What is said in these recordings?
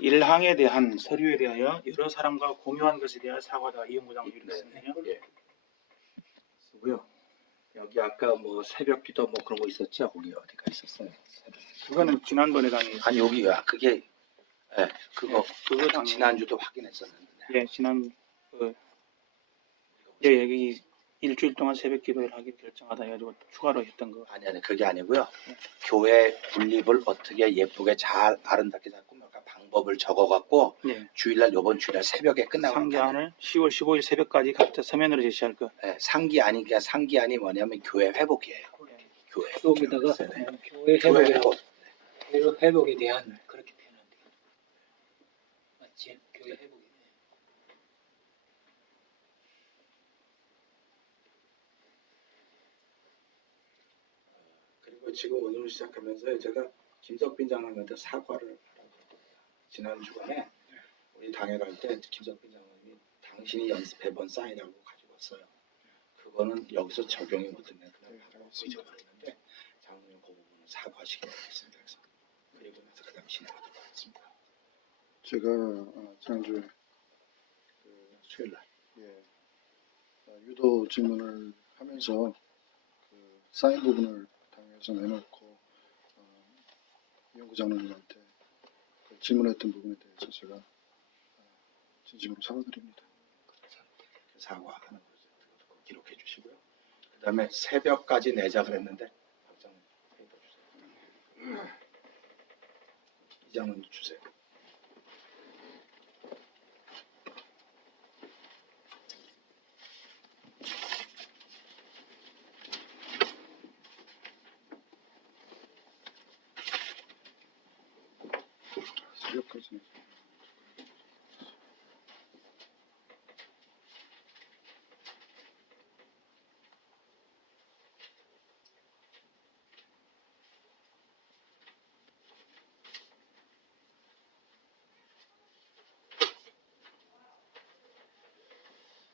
일항에 대한 서류에 대하여 여러 사람과 공유한 것에 대하여 사과다. 이용부장 네, 이랬습니다. 예. 쓰고요. 여기 아까 뭐 새벽기도 뭐 그런 거 있었죠? 거기 어디가 있었어요? 그거는 지난번에 당에 아니 여기야. 그게 예, 그거 그거 당에 지난주도 확인했었는데. 예 지난 예 여기 일주일 동안 새벽 기도를 하기로 결정하다 해가지고 추가로 했던 거. 아니 그게 아니고요. 교회 분립을 어떻게 예쁘게 잘 아름답게 잡고 뭔가 방법을 적어갖고 예. 주일날 요번 주일날 새벽에 끝나고 상기안을 10월 15일 새벽까지 각자 서면으로 제시할 거. 예, 상기안이 뭐냐면 교회 회복이에요. 교회 여기다가 네. 교회 교회 회복에, 회복. 회복에 대한 그렇게 표현한대요. 맞지? 교회 회복에 대한. 그리고 지금 오늘 시작하면서 제가 김석빈 장관한테 사과를 하라고 했거든요. 지난 주간에 우리 당회 갈 때 김석빈 장관이 당신이 연습해본 사인이라고 가지고 왔어요. 그거는 여기서 적용이 못 되면 그냥 하라고 잊어버렸는데 장관님 그 부분은 사과하시기 바라겠습니다. 그리고 나서 그 다음 진행하도록 하겠습니다. 제가 지난주에 수요일날 유도 질문을 하면서 그 사인 부분을 당에서 내놓고 이용구 장로님한테 그 질문했던 부분에 대해서 제가 진심으로 사과드립니다. 사과하는 것을 기록해 주시고요. 그 다음에 새벽까지 내자 그랬는데 박장님 페이퍼 주세요. 이 장은 주세요. 새벽까지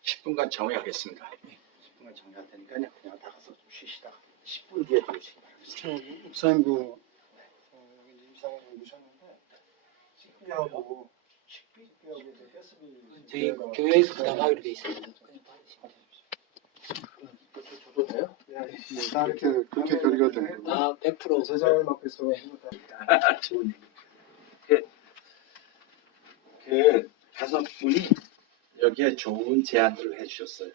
10분간 정회하겠습니다. 10분간 정회할 테니까요. 그냥 나가서 좀 쉬시다가 10분 뒤에 들어오시기 바라겠습니다. 목사님 여기 임상을 오셨는데 식비하고 가스비 저희 교회에서 부담하기로 돼 있어요. 그냥 줘도 돼요? 다 이렇게 그렇게 결의가 된 거고 다 100% 제자를 맡겨서 좋은 얘기. 그 다섯 분이 여기에 좋은 제안들을 해주셨어요.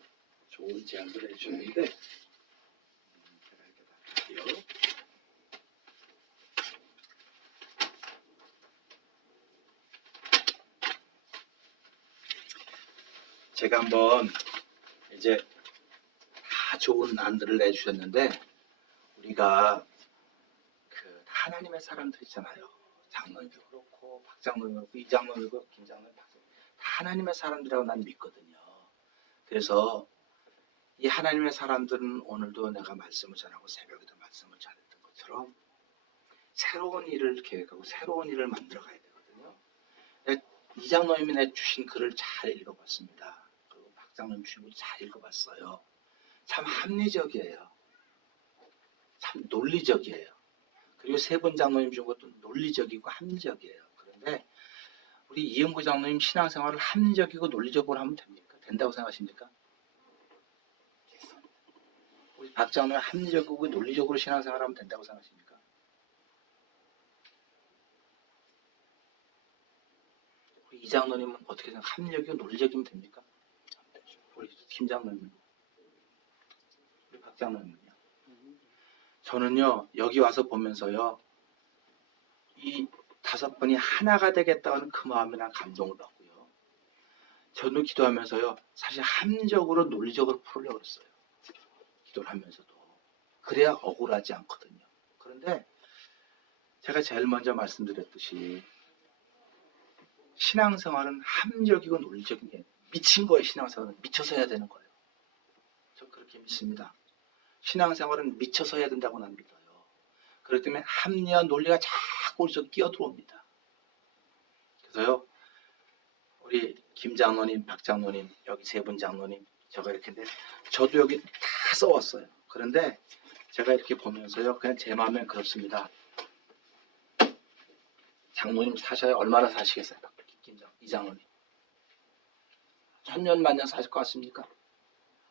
좋은 제안들을 해주셨는데 제가 이렇게 다 할게요. 제가 한번 이제 다 좋은 안들을 내주셨는데 우리가 그 하나님의 사람들 있잖아요. 장로님도 그렇고 박장로님도 그렇고 이장로님도 그렇고 김장로님, 박장로님 다 하나님의 사람들이라고 난 믿거든요. 그래서 이 하나님의 사람들은 오늘도 내가 말씀을 전하고 새벽에도 말씀을 전했던 것처럼 새로운 일을 계획하고 새로운 일을 만들어 가야 되거든요. 이장로님이 내주신 글을 잘 읽어봤습니다. 그리고 박장로님 주신 글을 잘 읽어봤어요. 참 합리적이에요. 참 논리적이에요. 그리고 세 분 장로님 준 것도 논리적이고 합리적이에요. 그런데 우리 이용구 장로님 신앙생활을 합리적이고 논리적으로 하면 됩니까? 된다고 생각하십니까? 우리 박 장로님 합리적이고 논리적으로 신앙생활하면 된다고 생각하십니까? 우리 이 장로님은 어떻게 생각? 합리적이고 논리적이면 됩니까? 우리 김 장로님, 우리 박 장로님은요? 저는요 여기 와서 보면서요 이 다섯 분이 하나가 되겠다는 그 마음에 난 감동을 받고요. 저도 기도하면서요 사실 합리적으로 논리적으로 풀으려고 했어요. 기도를 하면서도 그래야 억울하지 않거든요. 그런데 제가 제일 먼저 말씀드렸듯이 신앙생활은 합리적이고 논리적인 게 미친 거예요. 신앙생활은 미쳐서 해야 되는 거예요. 저 그렇게 믿습니다. 신앙생활은 미쳐서 해야 된다고 난 믿어요. 그렇기 때문에 합리와 논리가 자꾸 우리 속에 끼어들어옵니다. 그래서요 우리 김 장로님, 박 장로님, 여기 세 분 장로님 제가 이렇게 했는데 저도 여기 다 써왔어요. 그런데 제가 이렇게 보면서요 그냥 제 마음에 그렇습니다. 장로님 사셔야 얼마나 사시겠어요? 이장로님. 천년만년 사실 것 같습니까?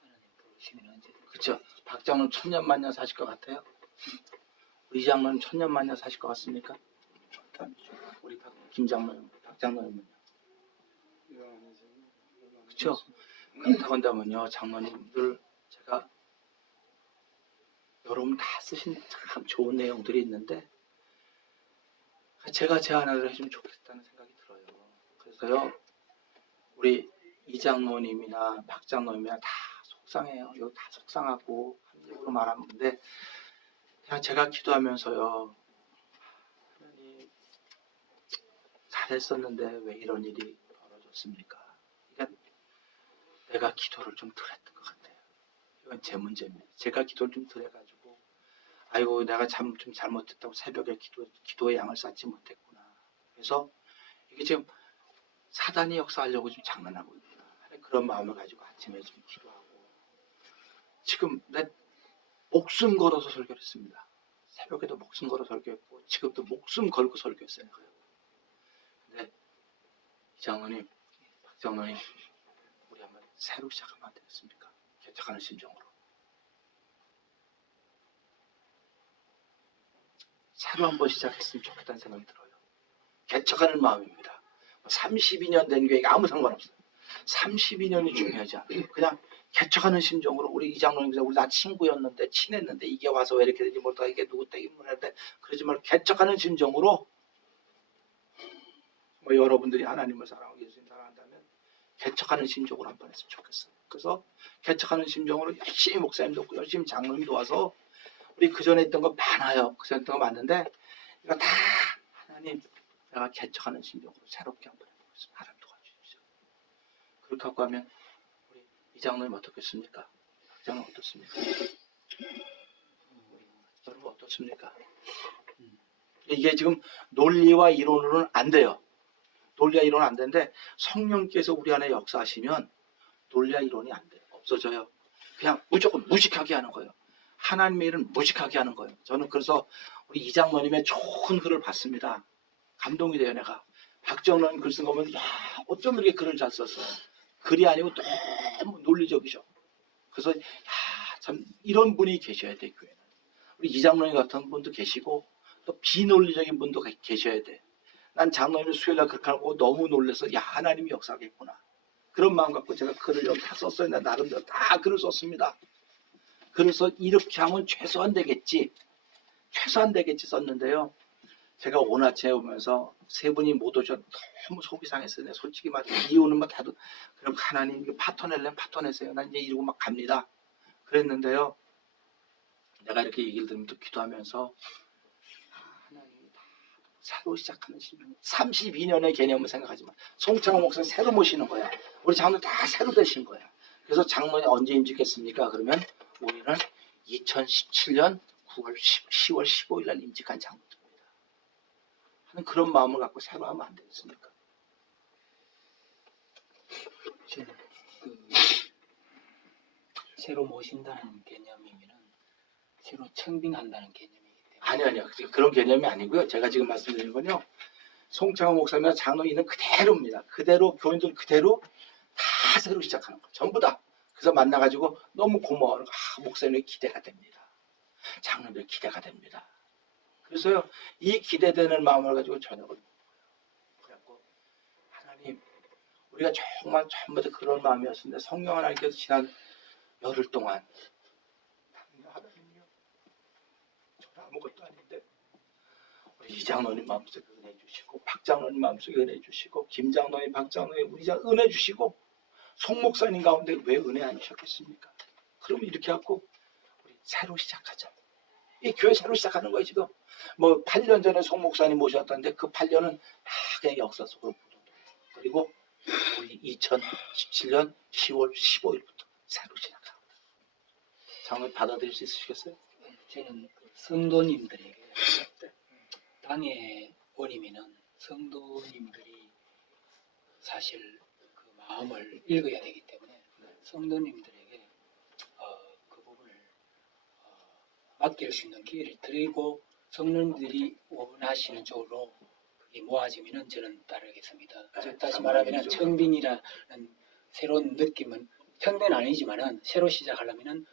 하나님 부르시면 언제든. 그렇죠. 박 장로님 천년만년 사실 것 같아요? 우리 장로님 천년만년 사실 것 같습니까? 우리 김 장로님, 박 장로님은요? 그렇죠. 그렇다고 한다면요, 장로님들 제가 여러분 다 쓰신 참 좋은 내용들이 있는데 제가 제안을 해주면 좋겠다는 생각이 들어요. 그래서요, 우리 이 장로님이나 박 장로님이나 다 속상해요. 여기 다 속상하고 한 입으로 말하는데 그냥 제가 기도하면서요, 하나님 잘했었는데 왜 이런 일이 벌어졌습니까? 그러니까 내가 기도를 좀 덜 했던 것 같아요. 이건 제 문제입니다. 제가 기도를 좀 덜 해가지고 아이고 내가 좀 잘못했다고 새벽에 기도의 양을 쌓지 못했구나. 그래서 이게 지금 사단이 역사하려고 지금 장난하고 있구나. 그런 마음을 가지고 아침에 좀 기도하고 지금 내 목숨 걸어서 설교를 했습니다. 새벽에도 목숨 걸어 설교했고 지금도 목숨 걸고 설교했어요. 근데 이 장로님, 박 장로님 우리 한번 새로 시작하면 안 되겠습니까? 개척하는 심정으로. 새로 한번 시작했으면 좋겠다는 생각이 들어요. 개척하는 마음입니다. 32년 된 교회가 아무 상관없어요. 32년이 중요하지 않아요. 그냥 개척하는 심정으로 우리 이 장로님, 우리 다 친구였는데 친했는데 이게 와서 왜 이렇게 되지 못하고 이게 누구 때문인데 그러지 말고 개척하는 심정으로 뭐 여러분들이 하나님을 사랑하고 예수님 사랑한다면 개척하는 심정으로 한번 했으면 좋겠어요. 그래서 개척하는 심정으로 열심히 목사님도 없고 열심히 장로님도 와서 우리 그전에 있던 거 많아요. 그전에 있던 거 많은데 이거 다 하나님 내가 개척하는 심정으로 새롭게 한번 해보겠습니다. 하나님 도와주십시오. 그렇게 하고 하면 우리 이 장로님 어떻겠습니까? 이 장로님 어떻습니까? 여러분 어떻습니까? 이게 지금 논리와 이론으로는 안 돼요. 논리와 이론은 안 되는데 성령께서 우리 안에 역사하시면 논리와 이론이 안 돼요. 없어져요. 그냥 무조건 무식하게 하는 거예요. 하나님의 일은 무식하게 하는 거예요. 저는 그래서 우리 이 장로님의 좋은 글을 봤습니다. 감동이 돼요. 내가 박정론 글 쓴 거 보면 야 어쩜 이렇게 글을 잘 썼어요. 글이 아니고 너무 논리적이죠. 그래서 야 참 이런 분이 계셔야 돼. 교회는. 우리 이 장로님 같은 분도 계시고 또 비논리적인 분도 계셔야 돼. 난 장로님 수요일날 그렇게 하고 너무 놀라서 야 하나님이 역사하겠구나. 그런 마음 갖고 제가 글을 여기 다 썼어요. 나 나름대로 다 글을 썼습니다. 그래서 이렇게 하면 최소한 되겠지 썼는데요. 제가 오늘 아침에 오면서 세 분이 못 오셔서 너무 속이 상했어요. 솔직히 말해 이유는 뭐 다들 그럼 하나님 이거 파토낼래면 파토내세요. 난 이제 이러고 막 갑니다. 그랬는데요. 내가 이렇게 얘기를 들으면서 기도하면서 하나님이 다 새로 시작하는 심정. 32년의 개념을 생각하지만 송창호 목사님 새로 모시는 거야. 우리 장로 다 새로 되신 거야. 그래서 장로님 언제 임직했습니까? 그러면 우리는 2017년 10월 15일 날 임직한 장로들입니다. 하는 그런 마음을 갖고 새로 하면 안 되겠습니까? 저는 새로 모신다는 개념이면은 새로 청빙한다는 개념이기 때문에 아니요. 그런 개념이 아니고요. 제가 지금 말씀드리는 건요. 송창호 목사님이나 장로인은 그대로입니다. 그대로 교인들 그대로 다 새로 시작하는 거예요. 전부 다. 그래서 만나가지고 너무 고마워요. 목사님의 기대가 됩니다. 장로님의 기대가 됩니다. 그래서요. 이 기대되는 마음을 가지고 저녁을 먹어요. 그래갖고 하나님 우리가 정말 처음부터 그런 마음이었는데 성령 하나님께서 지난 열흘 동안 하나님이요. 저는 아무것도 아닌데 우리 이 장로님 마음속에 은혜 주시고 박 장로님 마음속에 은혜 주시고 김 장로님 박 장로님 우리 장 은혜 주시고 송 목사님 가운데 왜 은혜 안 주셨겠습니까? 그러면 이렇게 하고 우리 새로 시작하자. 이 교회 새로 시작하는 거예요 지금. 뭐 8년 전에 송 목사님 모셨다는데 그 8년은 다 그냥 역사 속으로 묻어둬요. 그리고 우리 2017년 10월 15일부터 새로 시작합니다. 장로님 받아들일 수 있으시겠어요? 저는 그 성도님들에게 땅의 원이면은 성도님들이 사실 그 마음을 읽어야 되기 때문에 성도님들에게 그 부분을 맡길 수 있는 기회를 드리고 성도님들이 원하시는 쪽으로 그 모아지면은 저는 따르겠습니다. 네, 즉 다시 장로님 말하면 좀- 청빙이라는 새로운 느낌은 청빙은 아니지만은 새로 시작하려면은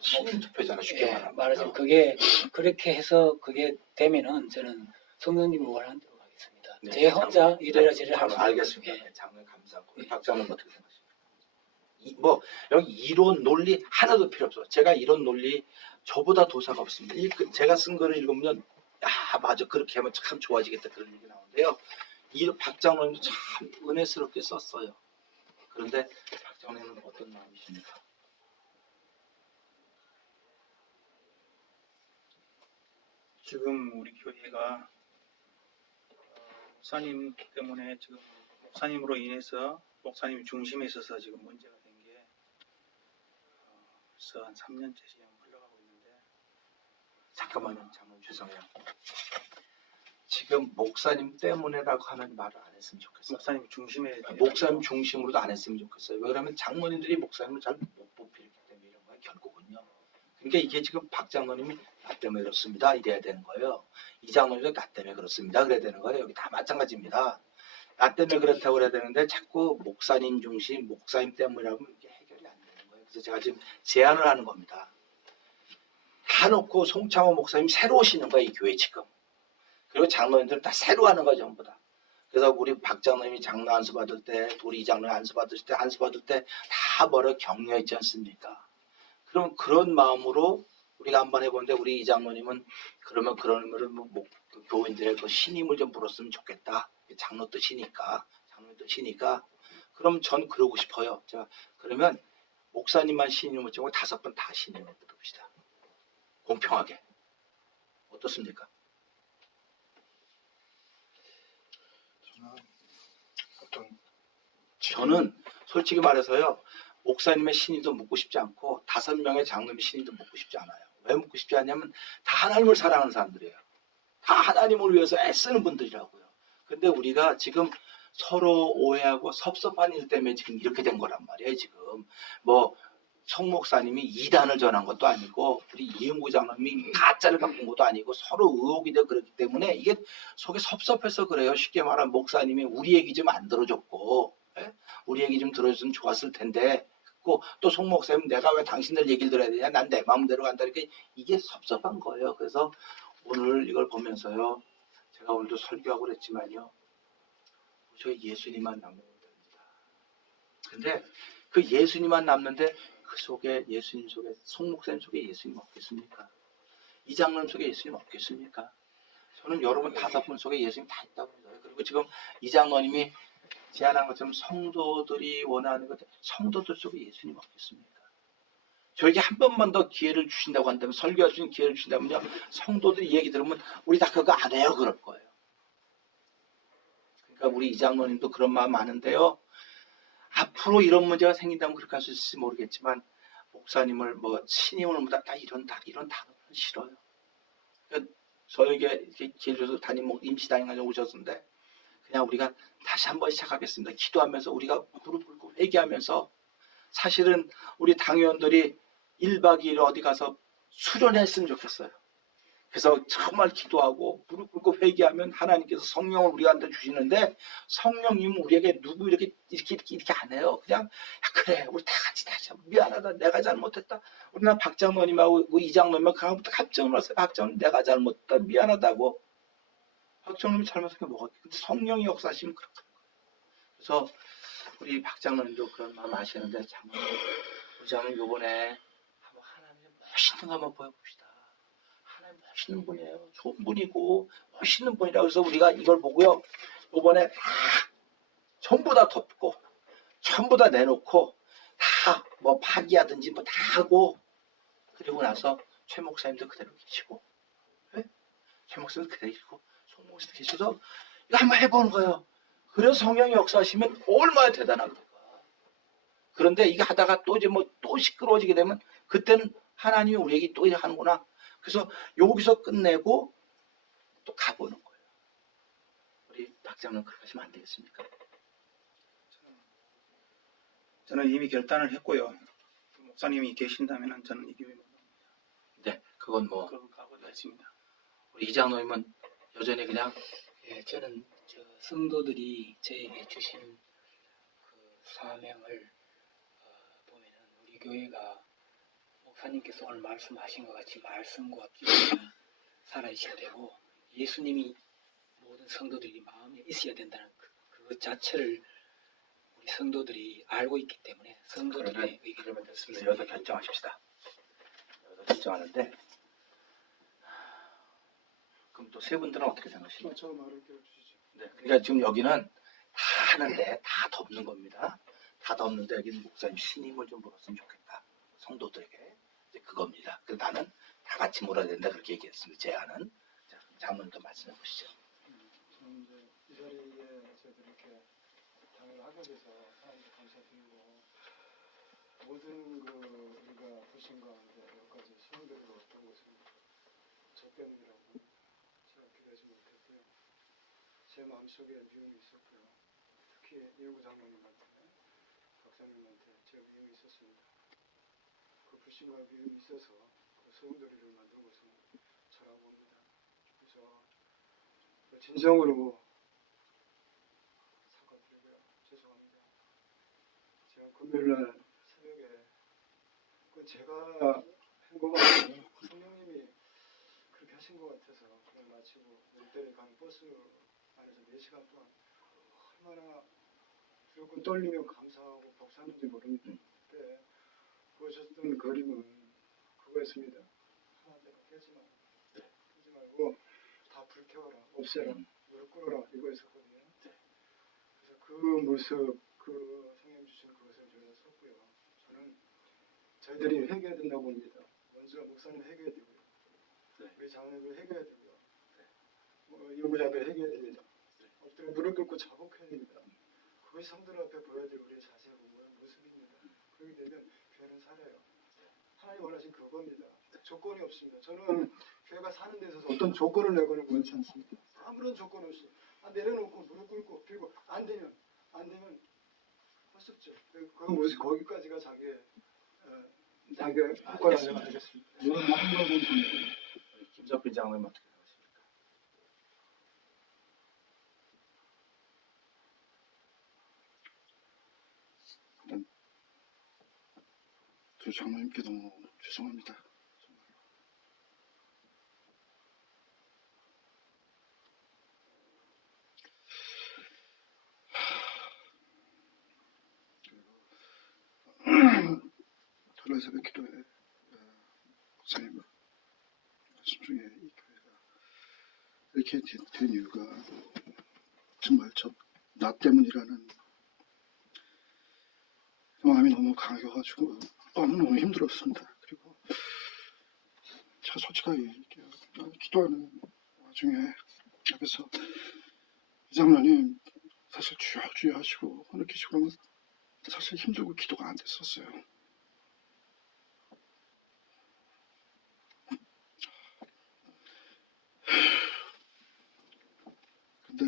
신임 투표잖아 쉽게 예, 말하면. 말하자면 그게 그렇게 해서 그게 되면은 저는 성령님이 원하는 대로 가겠습니다. 네, 제 혼자 장로님. 이래라 저래라 할 장로님, 수는 알겠습니다. 없고요. 네, 장로님 감사하고 우리 예. 박장로님 어떻게 생각하십니까? 뭐 여기 이론 논리 하나도 필요 없어. 제가 이론 논리 저보다 도사가 없습니다. 제가 쓴 거를 읽으면 야 맞아 그렇게 하면 참 좋아지겠다 그런 얘기 나오는데요. 이 박장로님도 참 은혜스럽게 썼어요. 그런데 박장로님은 어떤 마음이십니까? 지금 우리 교회가 목사님 때문에 지금 목사님으로 인해서 목사님 중심에 있어서 지금 문제가 된 게 벌써 한 3년째 지금 흘러가고 있는데 잠깐만요. 장로님 죄송해요. 지금 목사님 때문에라고 하는 말을 안 했으면 좋겠어요. 목사님 중심에 목사님 중심으로도 안 했으면 좋겠어요. 왜 그러면 장로님들이 목사님을 잘 못 뽑히기 때문에 이런 거예요. 결국은요. 그러니까 이게 지금 박 장로님이 나 때문에 그렇습니다. 이래야 되는 거예요. 이 장로님도 나 때문에 그렇습니다. 그래야 되는 거예요. 여기 다 마찬가지입니다. 나 때문에 그렇다고 그래야 되는데 자꾸 목사님 중심, 목사님 때문이라고 하면 이게 해결이 안 되는 거예요. 그래서 제가 지금 제안을 하는 겁니다. 다 놓고 송창호 목사님 새로 오시는 거예요. 이 교회 지금. 그리고 장로님들은 다 새로 하는 거예요. 전부 다. 그래서 우리 박 장로님이 장로 안수 받을 때, 우리 이 장로님 안수 받을 때 다 뭐라 격려했지 않습니까? 그럼 그런 마음으로 우리가 한번 해보는데 우리 이 장로님은 그러면 그 교인들의 그 신임을 좀 물었으면 좋겠다. 장로 뜻이니까, 장로 뜻이니까. 그럼 전 그러고 싶어요. 제가 그러면 목사님만 신임을 주고 5번 다 신임을 들읍시다. 공평하게. 어떻습니까? 어떤 저는 솔직히 말해서요. 목사님의 신임도 묻고 싶지 않고 5명의 장로님의 신임도 묻고 싶지 않아요. 왜 묻고 싶지 않냐면 다 하나님을 사랑하는 사람들이에요. 다 하나님을 위해서 애쓰는 분들이라고요. 근데 우리가 지금 서로 오해하고 섭섭한 일 때문에 지금 이렇게 된 거란 말이에요. 지금 뭐 송 목사님이 이단을 전한 것도 아니고 우리 이은구 장로님이 가짜를 바꾼 것도 아니고 서로 의혹이 되고 그렇기 때문에 이게 속에 섭섭해서 그래요. 쉽게 말하면 목사님이 우리 얘기 좀 안 들어줬고 예? 우리 얘기 좀 들어줬으면 좋았을 텐데 또 송 목사님 내가 왜 당신들 얘기를 들어야 되냐 난 내 마음대로 간다니까 이게 섭섭한 거예요. 그래서 오늘 이걸 보면서요. 제가 오늘도 설교하고 그랬지만요. 저희 예수님만 남는 겁니다. 근데 그 예수님만 남는데 그 속에 예수님 속에 송 목사님 속에 예수님 없겠습니까? 이 장로님 속에 예수님 없겠습니까? 저는 여러분 5분 속에 예수님 다 있다고 믿어요. 그리고 지금 이 장로님이 제안한 것처럼 성도들이 원하는 것 성도들 속에 예수님 없겠습니까? 저에게 한 번만 더 기회를 주신다고 한다면 설교할 수 있는 기회를 주신다면요. 성도들이 얘기 들으면 우리 다 그거 안 해요. 그럴 거예요. 그러니까 우리 이 장로님도 그런 마음 많은데요. 앞으로 이런 문제가 생긴다면 그렇게 할 수 있을지 모르겠지만 목사님을 뭐 신임을 다 이런 단어는 싫어요. 그러니까 저에게 이렇게 기회 줘서 임시단임관에 오셨는데 그냥 우리가 다시 한번 시작하겠습니다. 기도하면서 우리가 무릎 꿇고 회개하면서 사실은 우리 당회원들이 1박 2일 어디 가서 수련했으면 좋겠어요. 그래서 정말 기도하고 무릎 꿇고 회개하면 하나님께서 성령을 우리한테 주시는데 성령님은 우리에게 누구 이렇게 안 해요. 그냥 그래 우리 다 같이 다시 미안하다 내가 잘못했다. 우리나 박 장로님하고 이 장로님하고 그다음부터 갑자기 왔어요. 박 장로님 내가 잘못했다 미안하다고. 박 장로님이 잘못한 게 뭐가 근데 성령이 역사하시면 그렇게 그래서 우리 박 장로님도 그런 마음 아시는데 우리 장로님 요번에 한번 하나님 멋있는 거 한번 보여봅시다. 멋있는 분이에요. 좋은 분이고 멋있는 분이라 그래서 우리가 이걸 보고요. 이번에 다 전부 다 덮고 전부 다 내놓고 다 뭐 파기하든지 뭐 다 하고 그리고 나서 최 목사님도 그대로 계시고 네? 최 목사님도 그대로 계시고 송 목사님도 계셔서 이거 한번 해보는 거예요. 그래서 성령이 역사하시면 얼마나 대단합니까. 그런데 이거 하다가 또 이제 뭐 또 시끄러워지게 되면 그때는 하나님이 우리에게 또 하는구나. 그래서 여기서 끝내고 또 가보는 거예요. 우리 박장로는 그렇게 하시면 안 되겠습니까? 저는 이미 결단을 했고요. 목사님이 계신다면 저는 이 교회 네, 그건 뭐 그런 각오가 있습니다. 우리 이 장로님은 여전히 그냥 예, 저는 성도들이 저에게 주신 그 사명을 보면은 우리 교회가 목사님께서 오늘 말씀하신 것 같이 말씀과 빛이 살아있어야 되고 예수님이 모든 성도들이 마음에 있어야 된다는 그 자체를 우리 성도들이 알고 있기 때문에 성도들의 그러면 됐습니다. 여기서 결정하십시다. 여기서 결정하는데 그럼 또 세 분들은 어떻게 생각하십니까? 저 말을 들어주시죠. 네. 그러니까 지금 여기는 다 하는데 다 덮는 겁니다. 다 덮는데 여기는 목사님 신임을 좀 물었으면 좋겠다. 성도들에게 이제 그겁니다. 그래서 나는 다 같이 물어야 된다 그렇게 얘기했습니다. 제안은. 자, 장모님도 말씀해 보시죠. 저는 이제 이 자리에 저희들 이렇게 당을 하게 돼서 하나님께 감사드리고 모든 그 우리가 부신 가운데 몇 가지 시험들이 어떤 것은 저 때문이라고 제가 기대하지 못했고요. 제 마음속에 미움이 있었고요. 특히 일부 장로님한테 박사님한테 제가 미움이 있었습니다. 그 불신과 미움이 있어서 그 소용돌이를 만든 것은 저라고 봅니다. 그래서 진정으로 사과드리고요. 죄송합니다. 제가 금요일날 새벽에 그 제가 한 거가 아니에요. 성령님이 그렇게 하신 것 같아서 그걸 마치고 롯데를 가는 버스 안에서 4시간 동안 얼마나 두렵고 떨리며 감사하고 벅찼는지 모릅니다. 그때 보셨던 그림은 그거였습니다. 하나 내가 깨지 말고 다 불 켜라, 없애라, 무릎 꿇어라 이거였었거든요. 그래서 그 모습, 그 성령 주신 그것을 저희가 썼고요. 저는 저희들이 회개해야 된다고 봅니다. 먼저 목사님 회개해야 되고요. 우리 장로님을 회개해야 되고요. 요구자들 회개해야 됩니다. 엎드려 무릎 꿇고 자복해야 됩니다. 그것이 성들 앞에 보여야 될 우리의 자세하고 모습입니다. 그렇게 되면 교회는 살아요. 하나님 원하신 그겁니다. 조건이 없습니다. 저는 교회가 사는 데 있어서 어떤 조건을 내거나 원치 않습니다. 아무런 조건 없이 내려놓고 무릎 꿇고 그리고 안 되면 헛습죠. 그 모습 거기까지가 자기의 효과라고 말하겠습니다. 김석빈 장로님 어떻게 생각하십니까? 저 장로님께 너무 죄송합니다. 토요일 새벽 기도에 목사님 말씀 중에 이 교회가 이렇게 된 이유가 정말 나 때문이라는 마음이 너무 강해가지고 너무 힘들었습니다. 그리고 제가 솔직하게 얘기할게요. 기도하는 와중에 옆에서 이 장로님 사실 주여 하시고 이렇게 그러면 사실 힘들고 기도가 안 됐었어요. 근데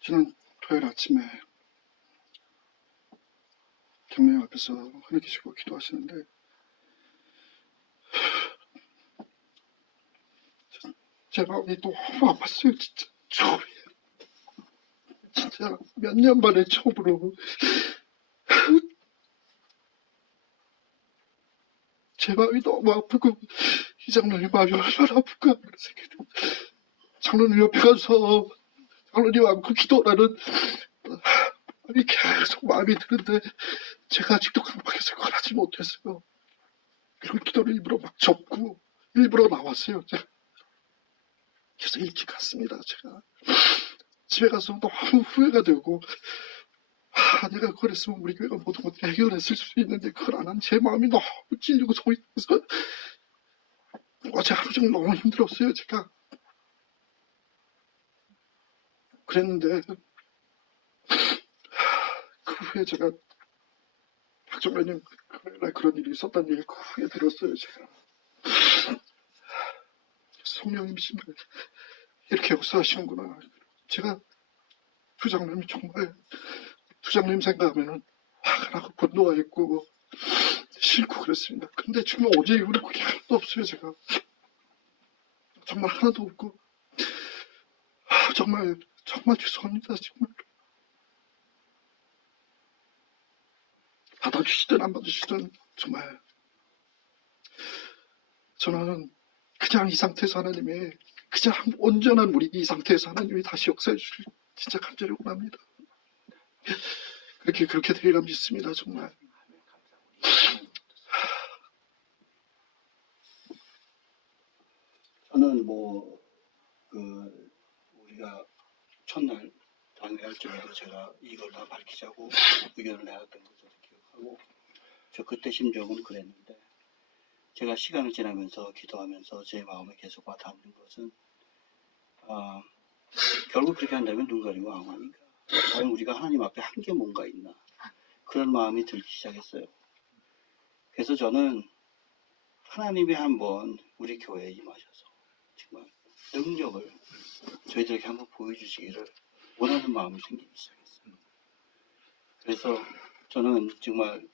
지난 토요일 아침에 장로님 앞에서 흐느끼시고 기도하시는데 제 마음이 너무 아팠어요. 진짜 진짜 몇 년 만에 처음으로 제 마음이 너무 아프고 이 장로님 마음이 얼마나 아플까 그런 생각이 들어요. 장로님 옆에 가서 장로님 안고 기도하는 아니 계속 마음이 드는데 제가 아직도 강박해서 그걸 하지 못했어요. 그리고 기도를 일부러 막 접고 일부러 나왔어요. 제가 그래서 일찍 갔습니다. 제가 집에 가서 너무 후회가 되고 내가 그랬으면 우리 교회가 모든 것들 해결했을 수 있는데 그걸 안 한 제 마음이 너무 찔리고 소위해서 어제 하루 종일 너무 힘들었어요. 제가 그랬는데 그 후에 제가 박정현님 그런 일이 있었다는 얘기를 그 후에 들었어요. 제가 성령님이신 이렇게 역사하시는구나. 제가 부장님이 정말 부장님 생각하면은 화가 나고 분노가 있고 싫고 그랬습니다. 근데 지금 어제 이후로 그게 하나도 없어요. 제가 정말 하나도 없고 정말 정말 죄송합니다. 정말 받아주시든 안 받아주시든 정말 저는 그냥 이 상태에서 하나님의 그냥 온전한 우리 이 상태에서 하나님이 다시 역사해 주실 진짜 간절히 원합니다. 그렇게 되리라 믿습니다. 정말. 저는 우리가 첫날 당회할 적에도 제가 이걸 다 밝히자고 의견을 내놨던 것을 기억하고 저 그때 심정은 그랬는데 제가 시간을 지나면서 기도하면서 제 마음에 계속 와닿는 것은 결국 그렇게 한다면 눈 가리고 앙하니까 과연 우리가 하나님 앞에 한 게 뭔가 있나 그런 마음이 들기 시작했어요. 그래서 저는 하나님이 한번 우리 교회에 임하셔서 정말 능력을 저희들에게 한번 보여주시기를 원하는 마음이 생기기 시작했어요. 그래서 저는 정말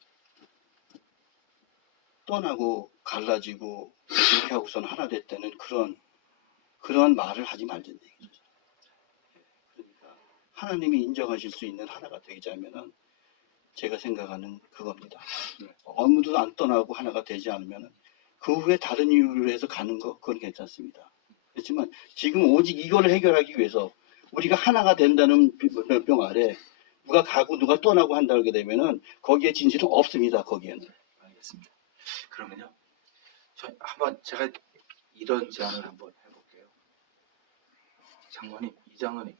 떠나고 갈라지고 이렇게 하고선 하나 됐다는 그런 말을 하지 말자는 얘기죠. 그러니까 하나님이 인정하실 수 있는 하나가 되자면은 제가 생각하는 그겁니다. 아무도 안 떠나고 하나가 되지 않으면은 그 후에 다른 이유로 해서 가는 거 그건 괜찮습니다. 그렇지만 지금 오직 이거를 해결하기 위해서 우리가 하나가 된다는 병 아래 누가 가고 누가 떠나고 한다게 되면은 거기에 진실은 없습니다. 거기에는. 알겠습니다. 그러면요, 제가 이런 제안을 한번 해볼게요. 장로님, 이장로님,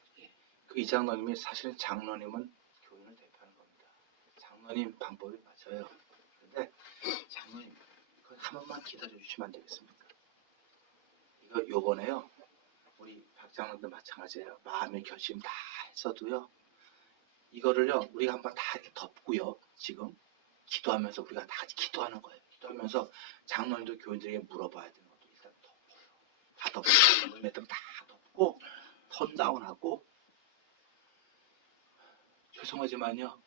그 이장로님이 사실은 장로님은 교인을 대표하는 겁니다. 장로님 방법이 맞아요. 그런데 장로님, 그거 한 번만 기다려 주시면 안 되겠습니까? 요번에요, 우리 박 장로도 마찬가지예요. 마음의 결심 다 했어도요, 이거를요, 우리가 한번 다 이렇게 덮고요, 지금 기도하면서 우리가 다 같이 기도하는 거예요. 기도하면서 장로님도 교인들에게 물어봐야 되는 것도 일단 덮어요. 다 덮고, 몇 다 덮고, 턴다운하고, 죄송하지만요,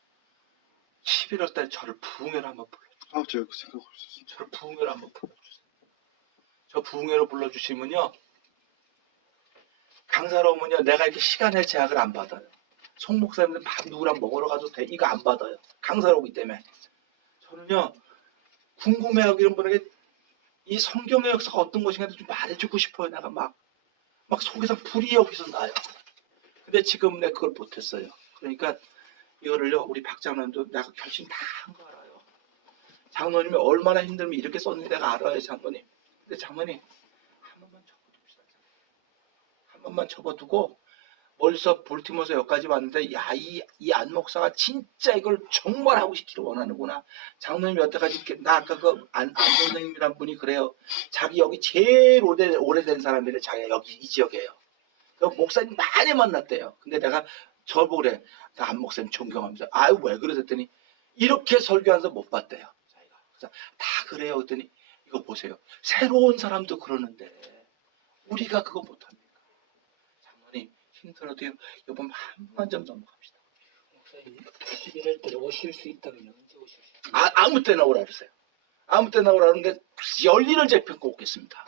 11월 달 저를 부흥회로 한번 불러주세요. 제가 그 생각을 했었습니다. 저를 부흥회로 한번 불러주세요. 저 부흥회로 불러주시면요, 강사로 오면요, 내가 이렇게 시간의 제약을 안 받아요. 송 목사님들 밥 누구랑 먹으러 가도 돼. 이거 안 받아요. 강사로 오기 때문에. 저는요, 궁금해하고 이런 분에게 이 성경의 역사가 어떤 것인가 좀 말해주고 싶어요. 내가 막 속에서 불이 여기서 나요. 근데 지금 내가 그걸 못했어요. 그러니까 이거를요, 우리 박 장로님도 내가 결심 다 한 거 알아요. 장로님이 얼마나 힘들면 이렇게 썼는지 내가 알아요, 장로님. 근데 장로님, 한 번만 접어둡시다. 한 번만 접어두고, 멀리서 볼티모어에서 여기까지 왔는데, 야, 이 안 목사가 진짜 이걸 정말 하고 싶기를 원하는구나. 장로님이 여태까지 이렇게, 나 아까 안 선생님이란 분이 그래요. 자기 여기 제일 오래된 사람이래. 자기가 여기 이 지역이에요. 그 목사님 많이 만났대요. 근데 내가 저보고 그래. 나 안 목사님 존경합니다. 아유, 왜 그러세요? 했더니, 이렇게 설교하면서 못 봤대요. 자기가. 그래서 다 그래요. 그랬더니, 이거 보세요. 새로운 사람도 그러는데, 우리가 그거 못합니까? 장로님, 힘들어도 이번 한 번만 좀 넘어갑시다. 목사님 11월 달에 오실 수 있다면 언제 오실 수 있어요? 아무 때나 오라 그러세요. 아무 때나 오라는 게 열리를 제펴고 오겠습니다.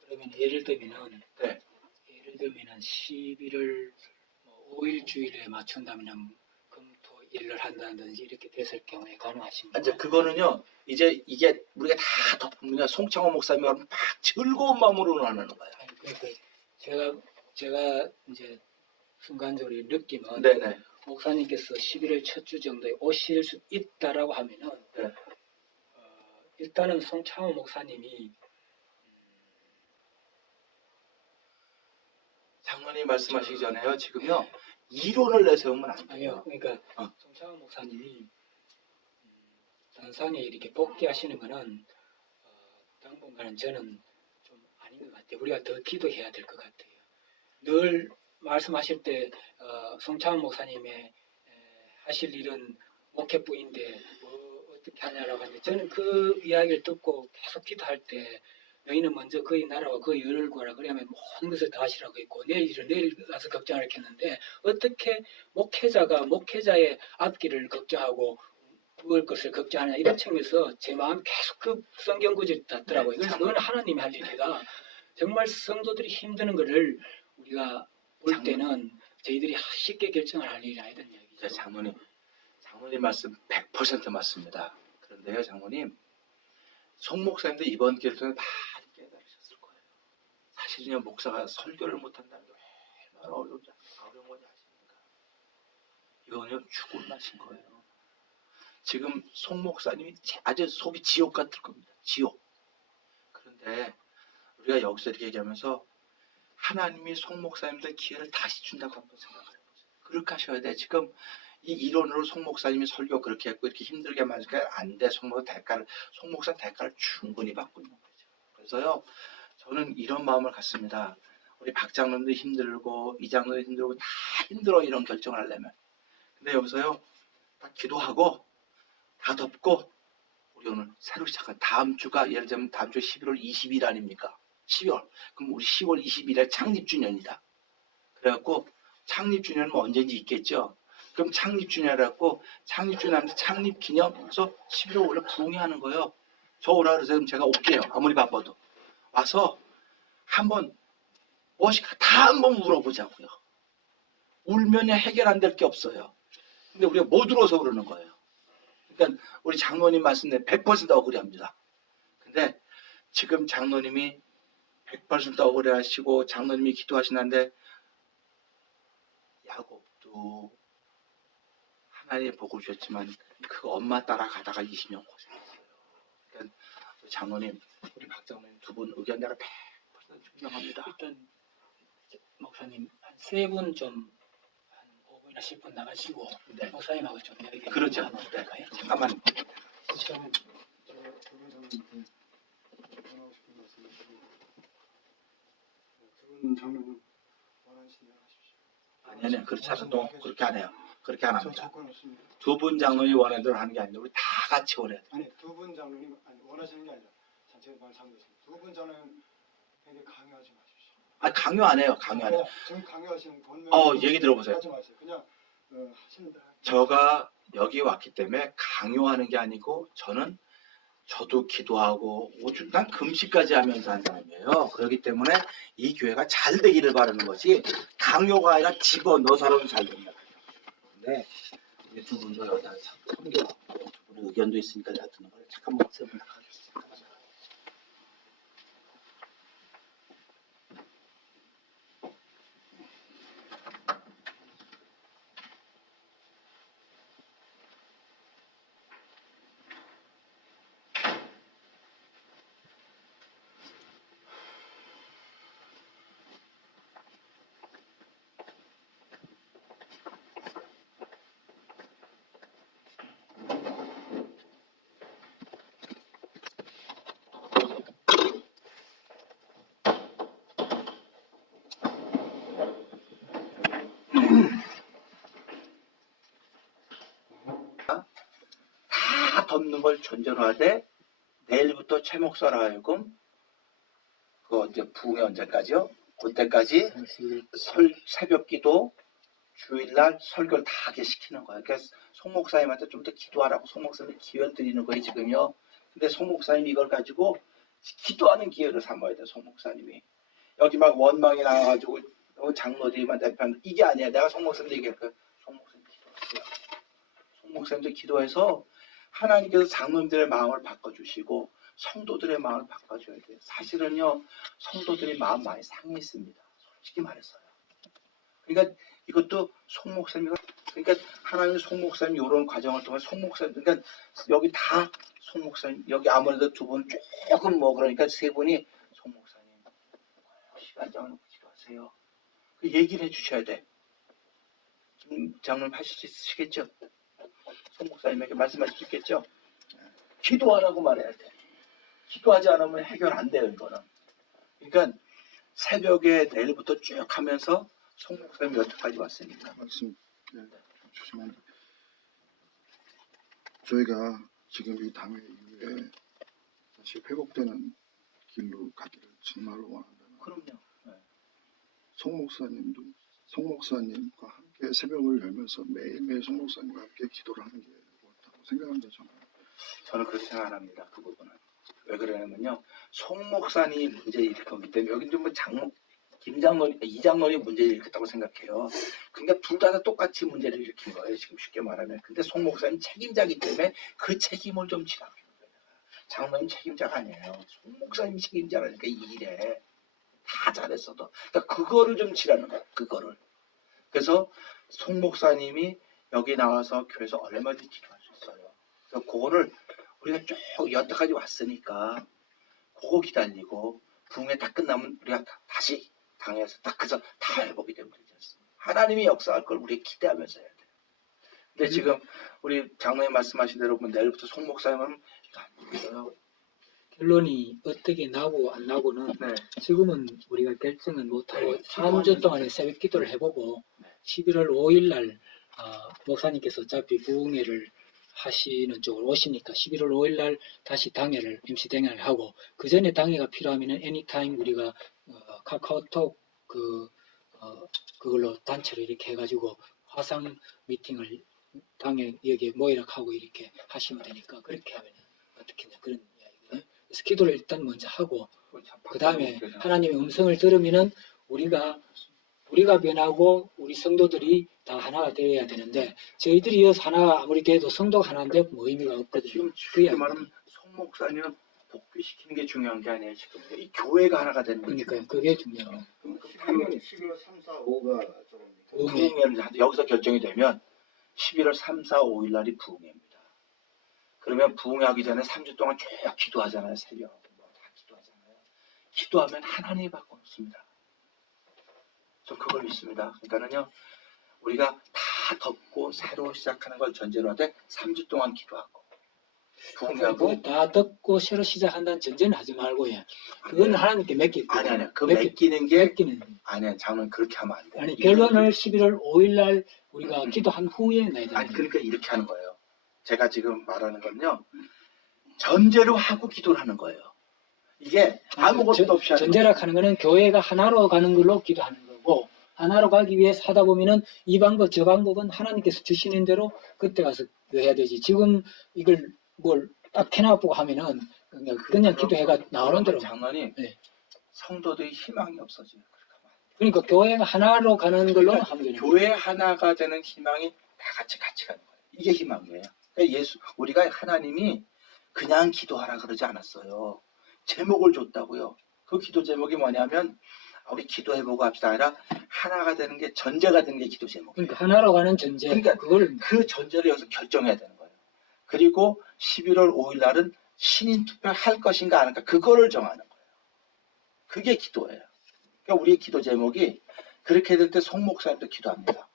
그러면 예를 들면은 네. 11월 5일 주일에 맞춘다면 금토일을 한다든지 이렇게 됐을 경우에 가능하십니까? 이제 그거는요, 이제 이게 우리가 다 덮으면 송창호 목사님이 막 즐거운 마음으로 하는 거예요. 아니, 그러니까 제가 이제 순간적으로 느끼면 네네. 목사님께서 11월 첫 주 정도에 오실 수 있다라고 하면은 네. 일단은 송창호 목사님이 장로님 말씀하시기 전에요, 지금요, 이론을 내세우면 안 돼요. 아니요, 그러니까 송창호 목사님이 단상에 이렇게 복귀하시는 거는 당분간은 저는 좀 아닌 것 같아요. 우리가 더 기도해야 될 것 같아요. 늘 말씀하실 때 송창호 목사님의 하실 일은 목회부인데 어떻게 하냐라고 하는데 저는 그 이야기를 듣고 계속 기도할 때 너희는 먼저 그의 나라와 그의 의를 구하라. 그러면 모든 것을 다 하시라고 했고 내일 일은 내일 가서 걱정을 했는데 어떻게 목회자가 목회자의 앞길을 걱정하고 그걸 것을 걱정하냐 이런 측면에서 제 마음이 계속 그 성경 구절이 닿더라고요. 그래서 그건 하나님이 할 일이다. 정말 성도들이 힘드는 것을 우리가 볼 때는 저희들이 쉽게 결정을 할 일이 아니던 이야기죠. 장모님 말씀 100% 맞습니다. 그런데요, 장모님, 송 목사님도 이번 기회를 통해 많이 깨달으셨을 거예요. 사실은요, 목사가 설교를 못한다는 게 얼마나 어려운 건지 아십니까? 이거는요, 죽을 맛인 거예요. 지금 송 목사님이 아주 속이 지옥 같을 겁니다. 지옥. 그런데 우리가 여기서 이렇게 얘기하면서 하나님이 송 목사님들 기회를 다시 준다고 한번 생각을 해보세요. 그렇게 하셔야 돼. 지금 이 이론으로 송 목사님이 설교 그렇게 했고 이렇게 힘들게 만드니까 안 돼. 송 목사 대가를 충분히 받고 있는 거죠. 그래서요, 저는 이런 마음을 갖습니다. 우리 박 장로님도 힘들고 이 장로도 힘들고 다 힘들어, 이런 결정을 하려면. 근데 여기서요, 다 기도하고 다 덮고 우리 오늘 새로 시작한 다음 주가, 예를 들면 다음 주 11월 20일 아닙니까? 12월. 그럼 우리 10월 20일에 창립주년이다. 그래갖고 창립주년은 언제인지 있겠죠. 그럼 창립주년이라고 창립주년하면서 창립기념해서 11월 원래 부흥회하는 거예요. 저 오라 그래서 그럼 제가 올게요. 아무리 바빠도. 와서 한번 무엇인가 다 한번 물어보자고요. 울면 해결 안 될 게 없어요. 근데 우리가 못 울어서 그러는 거예요. 그러니까 우리 장로님 말씀에 100% 억울해합니다. 근데 지금 장로님이 100% 억울해하시고 장로님이 기도하시는데 야곱도 하나님의 복을 주셨지만 그 엄마 따라가다가 20년 고생했어요. 그러니까 우리 장로님, 우리 박 장로님 두 분 의견 내가 100% 존경합니다. 일단 목사님 한 3분 좀 한 5분이나 10분 나가시고 네. 목사님하고 좀 이야기 그렇죠. 하면 어떨까요? 잠깐만. 저는 제가 두분 장로님께 전하고 싶은 말씀을 드립니다. 두분 장로님 원하시는 대로 하십시오. 아니, 그렇지 않아도 그렇게 안 해요. 그렇게 안 저 합니다. 조건 없습니다. 두 분 장로님이 원하는 대로 하는 게 아니라 우리 다 같이 원해야 돼요. 아니, 두 분 장로님 원하시는 게 아니라 제가 말 잘못했습니다. 두 분 장로님에게 강요하지 마십시오. 아, 강요 안 해요. 강요 안 해요. 지금 강요하시는 본명 얘기 들어보세요. 하지 마세요. 그냥 하신다. 제가 여기 왔기 때문에 강요하는 게 아니고 저도 기도하고 난 금식까지 하면서 한 사람이에요. 그렇기 때문에 이 교회가 잘 되기를 바라는 거지 강요가 아니라 집어넣어서라도 잘 된다. 근데 우리 두 분도 여기다 섬겨갖고 두 분의 의견도 있으니까 내가 듣는 거를 잠깐만 세분다 하겠습니다. 다 덮는 걸 전제로 하되 내일부터 최 목사라 하여금 그 이제 부흥회 언제까지요? 그때까지 새벽기도 주일날 설교를 다 하게 시키는 거예요. 그래서 송 목사님한테 좀 더 기도하라고 송 목사님 기회를 드리는 거예요 지금요. 근데 송 목사님이 이걸 가지고 기도하는 기회를 삼아야 돼. 송 목사님이 여기 막 원망이 나와가지고 장로들이만 대표하는 이게 아니야. 내가 송 목사님 얘기했고 송 목사님 기도하세요. 송 목사님도 기도해서 하나님께서 장로님들의 마음을 바꿔주시고 성도들의 마음을 바꿔줘야 돼요. 사실은요, 성도들의 마음 많이 상해 있습니다. 솔직히 말해서요. 그러니까 이것도 송 목사님, 그러니까 하나님 송 목사님 이런 과정을 통해 송 목사님, 그러니까 여기 다 송 목사님, 여기 아무래도 두 분 조금 그러니까 세 분이 송 목사님 시간 정해놓고 기도하세요. 그 얘기를 해주셔야 돼. 장로님 하실 수 있으시겠죠? 송 목사님에게 말씀하실 수 있겠죠? 기도하라고 말해야 돼. 기도하지 않으면 해결 안 돼요, 이거는. 그러니까 새벽에 내일부터 쭉 하면서 송 목사님 여태까지 왔으니까. 말씀 주시면 저희가 지금 이 당회 이후에 다시 회복되는 길로 가기를 정말로 원한다는 그럼요. 네. 송 목사님과 함께 새벽을 열면서 매일매일 송 목사님과 함께 기도를 하는 게 옳다고 생각합니다. 저는 그렇게 생각 안 합니다. 그 부분은. 왜 그러냐면요. 송 목사님이 문제 일으켰기 때문에 여기 좀 이 장로이 문제를 일으켰다고 생각해요. 그러니까 둘 다 똑같이 문제를 일으킨 거예요. 지금 쉽게 말하면. 근데 송 목사님 책임자이기 때문에 그 책임을 좀 지라고 거예요. 장로님 책임자가 아니에요. 송 목사님 책임자라니까 이 일에 다 잘했어도. 그러니까 그거를 좀 지라는 거예요. 그거를. 그래서 송 목사님이 여기 나와서 교회에서 얼마든지 기도할 수 있어요. 그래서 그거를 우리가 쭉 여태까지 왔으니까 그거 기다리고 부흥회 딱 끝나면 우리가 다시 당해서 딱 그래서 다 회복이 되면 되지 않습니까? 하나님이 역사할 걸 우리가 기대하면서 해야 돼요. 근데 지금 우리 장로님 말씀하신 대로 내일부터 송 목사님은 안 믿어요. 결론이 어떻게 나고 안 나고는 네. 지금은 우리가 결정은 못하고 네, 3주 동안에 새벽 기도를 해보고 네. 11월 5일 날 목사님께서 어차피 부흥회를 하시는 쪽으로 오시니까 11월 5일 날 다시 당회를 MC 당회를 하고 그 전에 당회가 필요하면은 애니타임 우리가 카카오톡 그걸로 단체로 이렇게 해가지고 화상 미팅을 당회 여기에 모이라 하고 이렇게 하시면 되니까 그렇게 하면 어떻겠냐 그런 이야기거든요. 그래서 기도를 일단 먼저 하고 그 다음에 하나님의 음성을 들으면은 우리가 변하고 우리 성도들이 다 하나가 되어야 되는데 저희들이 이어서 하나가 아무리 돼도 성도가 하나인데 뭐 의미가 없거든요. 지금 그 쉽게 이야기. 말하면 송 목사님은 복귀시키는 게 중요한 게 아니에요. 지금 이 교회가 하나가 되는 게 그러니까 중요해요. 그게 중요해요. 그럼 당연히 11월 3, 4, 5가 좀 부흥회는 여기서 결정이 되면 11월 3, 4, 5일 날이 부흥회입니다. 그러면 부흥회하기 전에 3주 동안 쭉 기도하잖아요. 새벽 다 기도하잖아요. 기도하면 하나님이 바꿔놓습니다. 저 그걸 믿습니다. 그러니까는요 우리가 다 덮고 새로 시작하는 걸 전제로 하되 3주 동안 기도하고 부흥회하고 다 듣고 새로 시작한다는 전제는 하지 말고요. 그거는 하나님께 맡기고 아니 그 맡기는 게 맡기는 아니 장로는 그렇게 하면 안 돼요. 아니 결론을 11월 5일 날 우리가 기도한 후에 내야 되는 아니 그러니까 이렇게 하는 거예요. 제가 지금 말하는 건요 전제로 하고 기도를 하는 거예요. 이게 아무것도 없이 하는 전제락 하는 거는 교회가 하나로 가는 걸로 기도하는 거고 하나로 가기 위해서 하다 보면은 이 방법 저 방법은 하나님께서 주시는 대로 그때 가서 해야 되지. 지금 이걸 뭘 딱 해놔보고 하면은 그냥 기도해가 나오는 대로. 장로님 네. 성도들이 희망이 없어져요. 그렇게 하면. 그러니까 교회가 하나로 가는 걸로 그러니까 하면 되는 교회 하나가 되는 희망이 다 같이 가는 거예요. 이게 희망이에요. 그러니까 우리가 하나님이 그냥 기도하라 그러지 않았어요. 제목을 줬다고요. 그 기도 제목이 뭐냐면 우리 기도해보고 합시다 아니라 하나가 되는 게 전제가 되는 게 기도 제목이에요. 그러니까 하나로 가는 전제. 그러니까 그걸 그 전제를 여기서 결정해야 되는 거예요. 그리고 11월 5일 날은 신인 투표할 것인가 안 할까 그거를 정하는 거예요. 그게 기도예요. 그러니까 우리의 기도 제목이 그렇게 될 때 송 목사님도 기도합니다.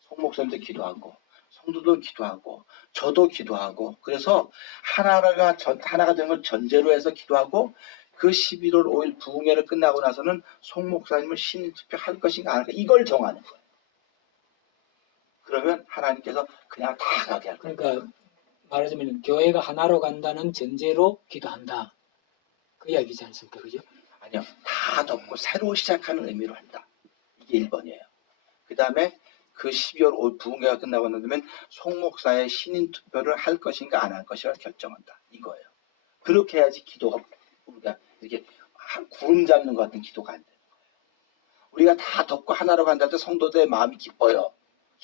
송 목사님도 기도하고 성도도 기도하고 저도 기도하고 그래서 하나가 되는 걸 전제로 해서 기도하고 그 11월 5일 부흥회를 끝나고 나서는 송 목사님을 신인 투표할 것인가 안 할까 이걸 정하는 거예요. 그러면 하나님께서 그냥 다 가게 할 거예요. 그러니까 말하자면 교회가 하나로 간다는 전제로 기도한다. 그 이야기지 않습니까? 그죠? 아니요. 다 덮고 새로 시작하는 의미로 한다. 이게 1번이에요. 그 다음에 그 12월 5일 부흥회가 끝나고 나면 송 목사의 신인 투표를 할 것인가 안 할 것인가 결정한다. 이거예요. 그렇게 해야지 기도가 우리가 이렇게 구름 잡는 것 같은 기도가 안 되는 거예요. 우리가 다 덮고 하나로 간다 할 때 성도들의 마음이 기뻐요.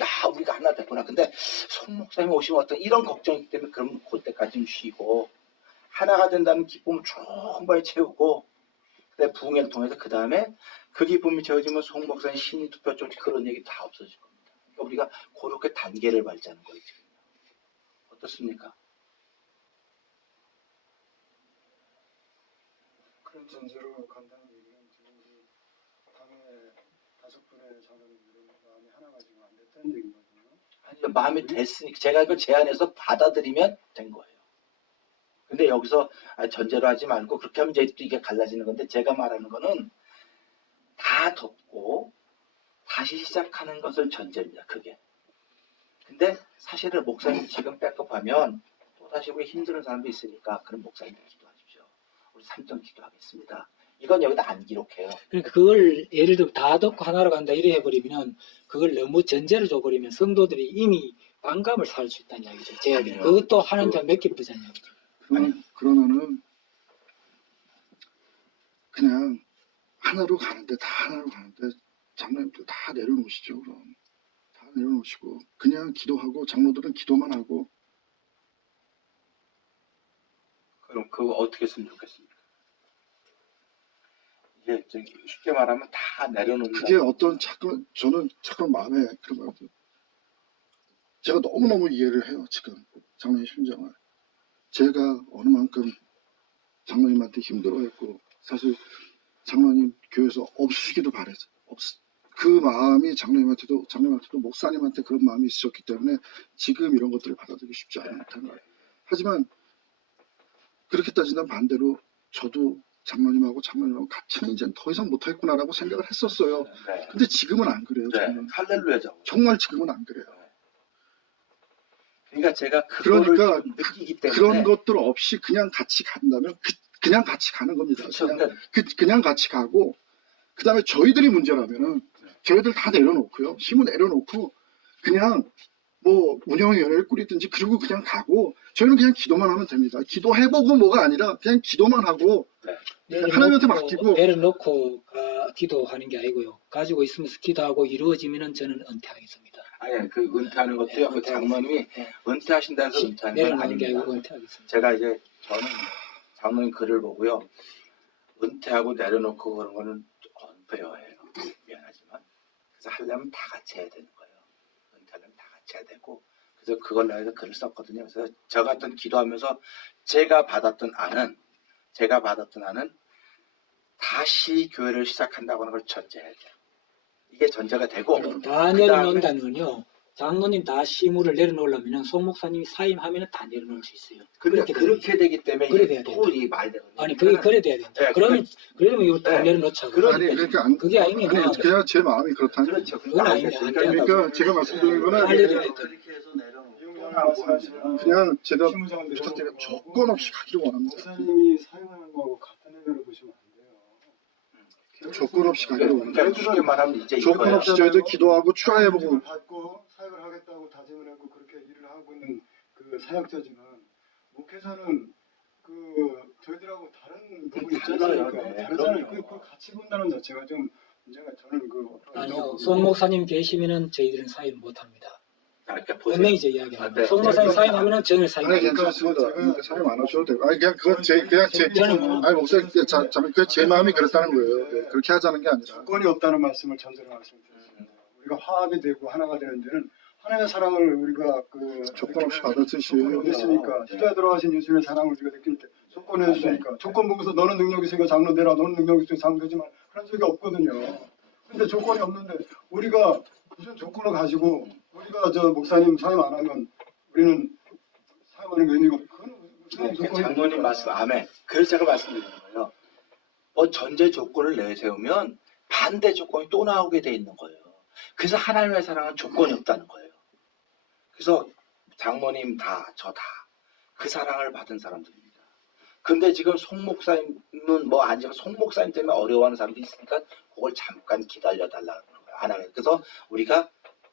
야 우리가 하나 됐구나. 근데 송 목사님 오시면 어떤 이런 걱정이기 때문에 그럼 그때까지 좀 쉬고 하나가 된다는 기쁨을 충분히 채우고 그다음에 부흥회를 통해서 그 다음에 그 기쁨이 채워지면 송 목사님 신인 투표 쪽 그런 얘기 다 없어질 겁니다. 그러니까 우리가 그렇게 단계를 밟자는 거예요. 지금. 어떻습니까? 그런 전제로 간다는 얘기는 지금 당의 5분의 자녀들은 마음이 하나가 지금 안 됐다는 얘기거든요. 아니요, 마음이 됐으니까 제가 이거 제안해서 받아들이면 된 거예요. 근데 여기서 전제로 하지 말고 그렇게 하면 이제 또 이게 갈라지는 건데 제가 말하는 거는 다 덮고 다시 시작하는 것을 전제입니다. 그게. 근데 사실은 목사님 지금 백업하면 또 다시 우리 힘드는 사람도 있으니까 그럼 목사님 기도하십시오. 우리 3점 기도하겠습니다. 이건 여기다 안 기록해요. 그러니까 그걸 예를 들어 다 듣고 하나로 간다 이래 해버리면 그걸 너무 전제를 줘버리면 성도들이 이미 반감을 살 수 있다는 이야기죠. 제 이야기는. 아니요. 그것도 하나님께 맡기보자는 이야기죠. 그러면은 그냥 하나로 가는데 장로님들 다 내려놓으시죠. 그럼 다 내려놓으시고 그냥 기도하고 장로들은 기도만 하고. 그럼 그거 어떻게 했으면 좋겠습니까? 이게 쉽게 말하면 다 내려놓는다. 그게 어떤 저는 잠깐 마음에 그런 거 같아요. 제가 너무너무 이해를 해요. 지금 장로님 심정을. 제가 어느 만큼 장로님한테 힘들어했고 사실 장로님 교회에서 없으시기도 바랬어요. 그 마음이 장로님한테도 목사님한테 그런 마음이 있으셨기 때문에 지금 이런 것들을 받아들이기 쉽지 않다는 거예요. 하지만 그렇게 따진다면 반대로 저도 장로님하고 같이는 이제 더 이상 못하겠구나라고 생각을 했었어요. 네. 근데 지금은 안 그래요. 네. 저는. 할렐루야죠. 정말 지금은 안 그래요. 그러니까 제가 그거를 그러니까 좀 느끼기 때문에 그런 것들 없이 그냥 같이 간다면 그냥 같이 가는 겁니다. 그렇죠. 그냥 같이 가고 그 다음에 저희들이 문제라면은 저희들 다 내려놓고요. 힘을 내려놓고 그냥 뭐 운영위원회를 꾸리든지 그리고 그냥 가고 저희는 그냥 기도만 하면 됩니다. 기도해보고 뭐가 아니라 그냥 기도만 하고 하나님한테 맡기고. 내려놓고 기도하는 게 아니고요. 가지고 있으면서 기도하고 이루어지면은 저는 은퇴하겠습니다. 아니 그 은퇴하는 것도요. 그 장로님이 은퇴하신다는 거 은퇴하는 건 내려놓는 게 아닙니다. 아니고 은퇴하겠습니다. 제가 이제 저는 장로님 글을 보고요. 은퇴하고 내려놓고 그런 거는 언페어해요. 미안하지만. 그래서 하려면 다 같이 해야 되는 거예요. 은퇴하려면 다 같이 해야 되고. 그래서 그걸 내가 글을 썼거든요. 그래서 저 같은 기도하면서 제가 받았던 안은 다시 교회를 시작한다고 하는 걸 전제해야 돼요. 이게 전제가 되고 다 내려놓는다는 건요. 장로님 다 시무를 내려놓으려면 송 목사님이 사임하면 다 내려놓을 수 있어요. 그러니까 그렇게 되기 때문에 그래 돼야 된다. 또이 말이 되거든요. 아니 그게 그래 돼야 된다. 네, 그러면 이거 다 네. 내려놓자고. 그러니까 그게 아니면 그냥 제 마음이 그렇다는 거예요. 그렇죠. 그건 아니면 안 된다고. 그러니까 제가 말씀드린 거는 알려줘야 된다. 그렇게 해서 내려놓고 이용장을 말씀하시는 그냥 제가 실무자가 부탁드려 내려놓고 조건 없이 가기를 원합니다. 목사님이 사용하는 거하고 같은 레벨로 보시면 안 돼요. 조건 없이 가기를 원합니다. 그러니까 쉽게 말하면 이제 조건 이거예요. 없이 저희들 기도하고 추가해보고. 받고 사역을 하겠다고 다짐을 하고 그렇게 일을 하고 있는 그 사역자지만 목회자는 그 저희들하고 다른 부분이 있지 달라요. 않습니까? 네, 다르잖아요. 그럼요. 그걸 같이 본다는 자체가 좀 문제가 저는 아니요. 송 목사님 계시면은 저희들은 사임 못합니다. 그러니까 보세요. 분명히 제 아, 네. 이야기합니다. 송 목사님 사임하면은 저는 사임 아니 못합니다. 괜찮습니다. 그러니까 사용 안 하셔도 되고. 아니 그냥 저는 뭐 아니 목사님 제 마음이 그렇다는 거예요. 네, 그렇게 하자는 게 아니라. 조건이 없다는 말씀을 전제로 말씀드렸습니다. 우리가 화합이 되고 하나가 되는 데는 하나님의 사랑을 우리가 조건 없이 받았듯이. 조건이 어디 있으니까 십자가에 돌아가신 예수님의 사랑을 우리가 느낄 때 조건을 해주니까 조건 보고서 너는 능력이 있으니까 장로 되라 너는 능력이 있으니까 장로 되지 마 그런 적이 없거든요. 근데 조건이 없는데 우리가 무슨 조건을 가지고 우리가 저 목사님 사임 안 하면 우리는 사임하는 게 의미가 없고 그건 무슨 조건이 장로님 말씀 아멘. 그래서 제가 말씀드리는 거예요. 뭐 전제 조건을 내세우면 반대 조건이 또 나오게 돼 있는 거예요. 그래서 하나님의 사랑은 조건이 없다는 거예요. 그래서 장모님 다, 저 다 그 사랑을 받은 사람들입니다. 근데 지금 송 목사님은 뭐 아니지만 송 목사님 때문에 어려워하는 사람들이 있으니까 그걸 잠깐 기다려달라는 거예요. 안 하게. 그래서 우리가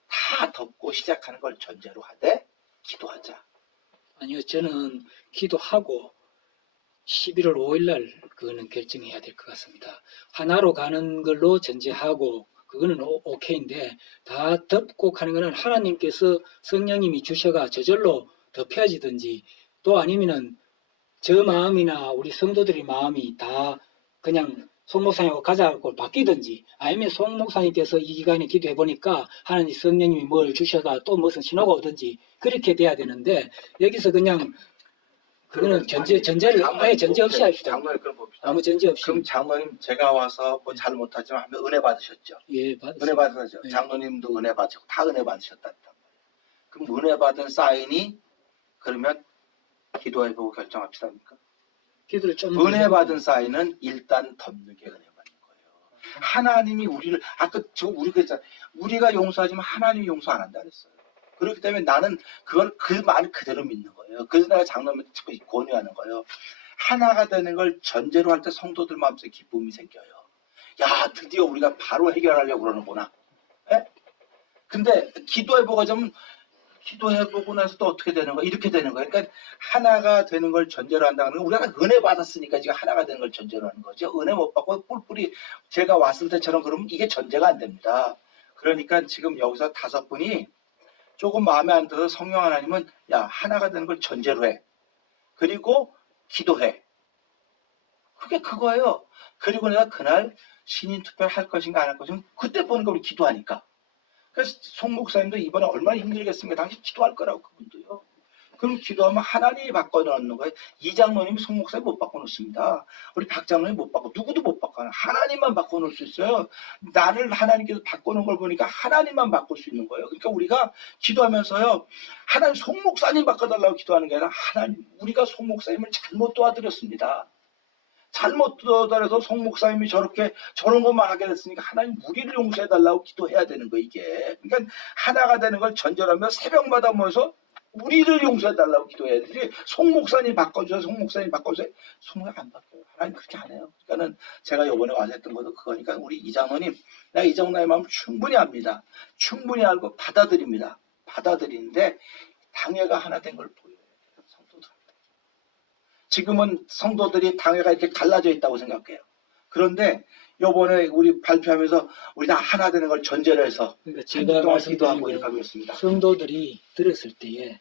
다 덮고 시작하는 걸 전제로 하되 기도하자. 아니요. 저는 기도하고 11월 5일 날 그거는 결정해야 될 것 같습니다. 하나로 가는 걸로 전제하고 그거는 오케이인데 다 덮고 가는 거는 하나님께서 성령님이 주셔가 저절로 덮여지든지 또 아니면은 저 마음이나 우리 성도들의 마음이 다 그냥 송 목사님하고 가자고 바뀌든지 아니면 송 목사님께서 이 기간에 기도해 보니까 하나님 성령님이 뭘 주셔가 또 무슨 신호가 오든지 그렇게 돼야 되는데 여기서 그냥 그거는 전제를 아예 전제 없이 합시다. 장모님 그럼 봅시다. 아무 전제 없이. 그럼 장모님 제가 와서 뭐 잘 못하지만 하면 은혜 받으셨죠? 예, 받았어요. 은혜 받으셨죠? 네. 장로님도 은혜 받으셨고 다 은혜 받으셨단 말이에요. 그럼 은혜 받은 사인이 그러면 기도해보고 결정합시다니까. 기도를 좀 은혜 받은 사인은 일단 덮는 게 은혜 받는 거예요. 하나님이 우리를 아까 저 우리가 했잖아요. 우리가 용서하지만 하나님이 용서 안 한다 그랬어요. 그렇기 때문에 나는 그걸 그 말을 그대로 믿는 거예요. 그래서 내가 장로님한테 자꾸 권유하는 거예요. 하나가 되는 걸 전제로 할 때 성도들 마음속에 기쁨이 생겨요. 야, 드디어 우리가 바로 해결하려고 그러는구나. 예? 근데 기도해보고 하자면 기도해보고 나서 또 어떻게 되는 거야? 이렇게 되는 거야. 그러니까 하나가 되는 걸 전제로 한다는 건 우리가 은혜 받았으니까 지금 하나가 되는 걸 전제로 하는 거죠. 은혜 못 받고 뿔뿔이 제가 왔을 때처럼 그러면 이게 전제가 안 됩니다. 그러니까 지금 여기서 5분이 조금 마음에 안 들어서 성령 하나님은 야 하나가 되는 걸 전제로 해. 그리고 기도해. 그게 그거예요. 그리고 내가 그날 신인 투표를 할 것인가 안 할 것인가 그때 보니까 우리 기도하니까. 그래서 송 목사님도 이번에 얼마나 힘들겠습니까? 당신 기도할 거라고 그분도요. 그럼 기도하면 하나님이 바꿔놓는 거예요. 이 장로님이 송 목사님 못 바꿔놓습니다. 우리 박 장로님 못 바꿔. 누구도 못 바꿔. 하나님만 바꿔놓을 수 있어요. 나를 하나님께서 바꿔놓은 걸 보니까 하나님만 바꿀 수 있는 거예요. 그러니까 우리가 기도하면서요. 하나님 송 목사님 바꿔달라고 기도하는 게 아니라 하나님 우리가 송 목사님을 잘못 도와드렸습니다. 잘못 도와드려서 송 목사님이 저런 것만 하게 됐으니까 하나님 우리를 용서해달라고 기도해야 되는 거예요. 이게. 그러니까 하나가 되는 걸 전제로 하면 새벽마다 모여서 우리를 용서해달라고 기도해야 되지. 송 목사님 바꿔주세요. 송 목사님 바꿔주세요. 송 목사님 안 바뀌어요. 하나님 그렇게 안 해요. 그러니까는 제가 이번에 와서 했던 것도 그거니까 우리 이장로님, 내가 이장로의 마음 충분히 압니다. 충분히 알고 받아들입니다. 받아들이는데 당회가 하나 된 걸 보여요. 성도들한테. 지금은 성도들이 당회가 이렇게 갈라져 있다고 생각해요. 그런데 요번에 우리 발표하면서 우리 다 하나 되는 걸 전제로 해서 그러니까 제가 기도하고 말씀드린 이렇게 하고 있습니다. 성도들이 들었을 때에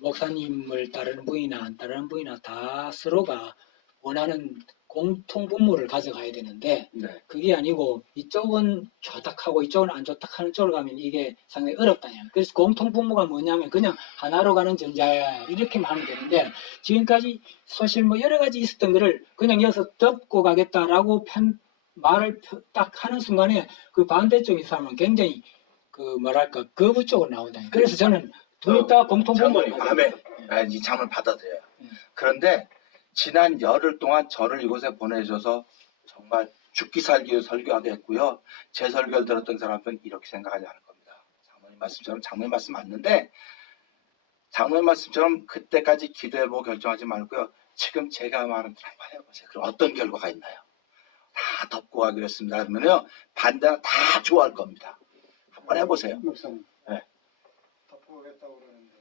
목사님을 따르는 분이나 안 따르는 분이나 다 서로가 원하는 공통 분모를 가져가야 되는데 네. 그게 아니고 이쪽은 좋다 하고 이쪽은 안 좋다 하는 쪽으로 가면 이게 상당히 어렵다요. 그래서 공통 분모가 뭐냐면 그냥 하나로 가는 전자야 이렇게만 하면 되는데 지금까지 사실 뭐 여러 가지 있었던 거를 그냥 여기서 덮고 가겠다라고 말을 딱 하는 순간에 그 반대쪽의 사람은 굉장히 그 뭐랄까 거부 쪽으로 나온다. 그래서 저는 둘 다 공통 분모를 장로님, 아멘. 이 장을 받아들여요. 그런데 지난 열흘 동안 저를 이곳에 보내셔서 정말 죽기 살기 설교하게 했고요. 제 설교를 들었던 사람은 이렇게 생각하지 않을 겁니다. 장로님 말씀처럼 장로님 말씀 맞는데 장로님 말씀처럼 그때까지 기도해보고 결정하지 말고요. 지금 제가 말한 대로 한번 해보세요. 그럼 어떤 결과가 있나요? 다 덮고 가기로 했습니다. 그러면요. 반대가 다 좋아할 겁니다. 한번 해보세요. 목사님. 네. 덮어가겠다고 그러는데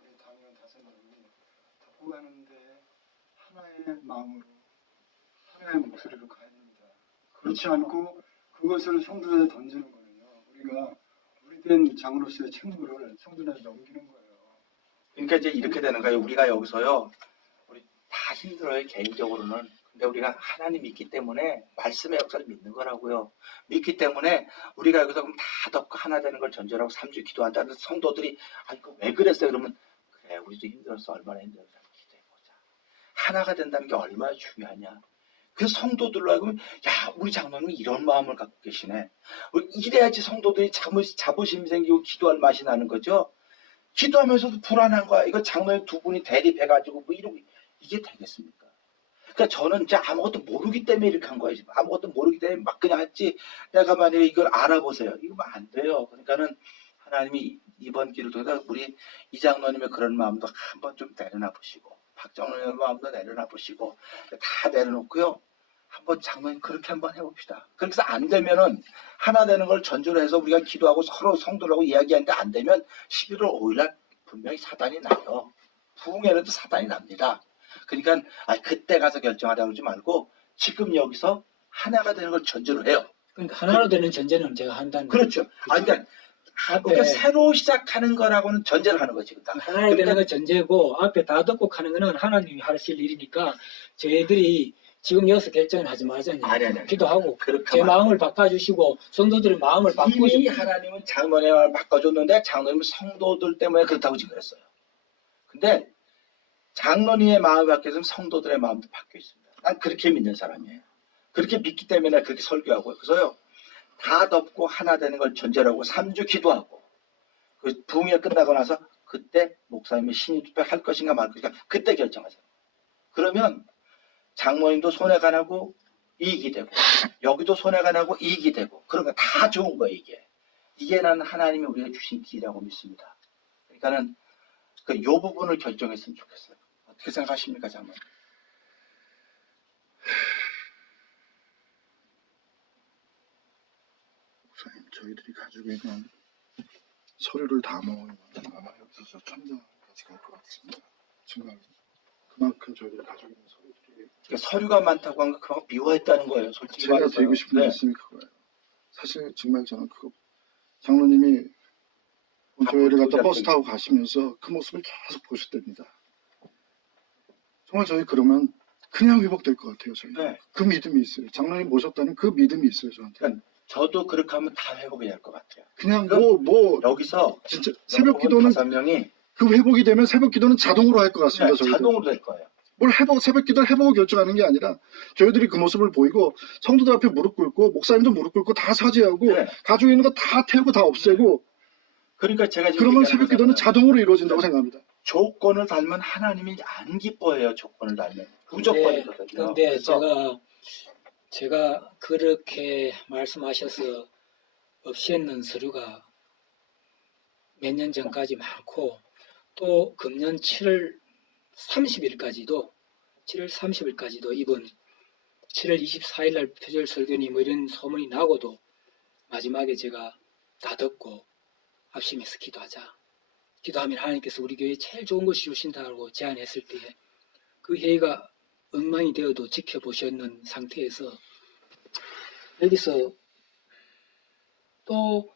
우리 당연 5명이 덮어가는데 하나의 마음으로 하나의 목소리로 가야 됩니다. 그렇지 않고 그것을 성도들에 던지는 거는요. 우리가 우리된 장으로서의 책무를 성도들에 넘기는 거예요. 그러니까 이제 이렇게 되는 거예요. 우리가 여기서요. 우리 다 힘들어요. 개인적으로는. 근데 우리가 하나님 믿기 때문에 말씀의 역사를 믿는 거라고요. 믿기 때문에 우리가 여기서 그럼 다 덮고 하나 되는 걸 전제로 하고 3주 기도한다는 성도들이 이거 왜 그랬어요? 그러면 그래 우리도 힘들었어. 얼마나 힘들었어. 기도해보자. 하나가 된다는 게 얼마나 중요하냐. 그래서 성도들로 하고 야 우리 장로님이 이런 마음을 갖고 계시네. 이래야지 성도들이 자부심이 생기고 기도할 맛이 나는 거죠. 기도하면서도 불안한 거야. 이거 장로님 두 분이 대립해가지고 뭐 이러고 이게 되겠습니까? 그러니까 저는 이제 아무것도 모르기 때문에 이렇게 한 거예요. 아무것도 모르기 때문에 막 그냥 했지. 내가 만약에 이걸 알아보세요. 이거 안 돼요. 그러니까는 하나님이 이번 기를 통해서 우리 이 장로님의 그런 마음도 한번 좀 내려놔 보시고 박 장로님의 마음도 내려놔 보시고 다 내려놓고요. 한번 장로님 그렇게 한번 해봅시다. 그렇게 해서 안 되면은 하나 되는 걸 전제로 해서 우리가 기도하고 서로 성도라고 이야기하는데 안 되면 11월 5일날 분명히 사단이 나요. 부흥회라도 사단이 납니다. 그러니까 그때 가서 결정하라고 하지 말고 지금 여기서 하나가 되는 걸 전제로 해요. 그러니까 하나로 되는 전제는 제가 한다는 그렇죠. 그러니까 새로 시작하는 거라고는 전제를 하는 거지. 하나로 되는 건 전제고 앞에 다 덮고 가는 거는 하나님이 하실 일이니까 저희들이 지금 여기서 결정을 하지 말자니 기도하고 제 마음을 바꿔주시고 성도들의 마음을 이미 바꾸시고 하나님은 장로의 마음을 바꿔줬는데 장로님은 성도들 때문에 그렇다고 지금 그랬어요. 근데 장로님의 마음이 바뀌었으면 성도들의 마음도 바뀌어 있습니다. 난 그렇게 믿는 사람이에요. 그렇게 믿기 때문에 그렇게 설교하고요. 그래서요. 다 덮고 하나 되는 걸 전제로 하고 3주 기도하고 그 부흥회 끝나고 나서 그때 목사님이 신인 투표 할 것인가 말 것인가 그때 결정하세요. 그러면 장모님도 손해가 나고 이익이 되고 여기도 손해가 나고 이익이 되고 그런 거 다 좋은 거예요. 이게 난 하나님이 우리가 주신 길이라고 믿습니다. 그러니까는 요 부분을 결정했으면 좋겠어요. 어떻게 생각하십니까, 장모님? 저희들이 가지고 있는 서류를 다 모으면 아마 여기서 저 천장까지 갈 것 같습니다. 정말 그만큼 저희들이 가지고 있는 서류들이 그러니까 서류가 많다고 한 거 그만큼 미워했다는 거예요. 솔직히 제가 말해서. 드리고 싶은 말씀이 그거예요. 사실 정말 저는 그거 장로님이 교회를 갖다 버스 타고 가시면서 그 모습을 계속 보셨답니다. 정말 저희 그러면 그냥 회복될 것 같아요. 저희 네. 그 믿음이 있어요. 장로님 모셨다는 그 믿음이 있어요. 저한테. 그러니까 저도 그렇게 하면 다 회복이 될 것 같아요. 그냥 그럼 뭐 여기서 진짜 새벽 기도는 5명이 그 회복이 되면 새벽 기도는 자동으로 할 것 같습니다. 그냥 저희도. 자동으로 될 거예요. 뭘 새벽 기도를 해보고 결정하는 게 아니라 저희들이 그 모습을 보이고 성도들 앞에 무릎 꿇고 목사님도 무릎 꿇고 다 사죄하고 네. 가지고 있는 거 다 태우고 다 없애고 그러니까 제가 지금 그러면 얘기하는 새벽 기도는 거잖아요. 자동으로 이루어진다고 생각합니다. 조건을 달면 하나님이 안 기뻐해요. 조건을 달면 무조건이거든요. 그런데 그래서 제가 그렇게 말씀하셔서 없애는 서류가 몇 년 전까지 많고 또 금년 7월 30일까지도 이번 7월 24일 날 표절 설교니 뭐 이런 소문이 나고도 마지막에 제가 다 듣고 합심해서 기도하자. 기도하면 하나님께서 우리 교회에 제일 좋은 것이 주신다고 제안했을 때 그 회의가 엉망이 되어도 지켜보셨는 상태에서 여기서 또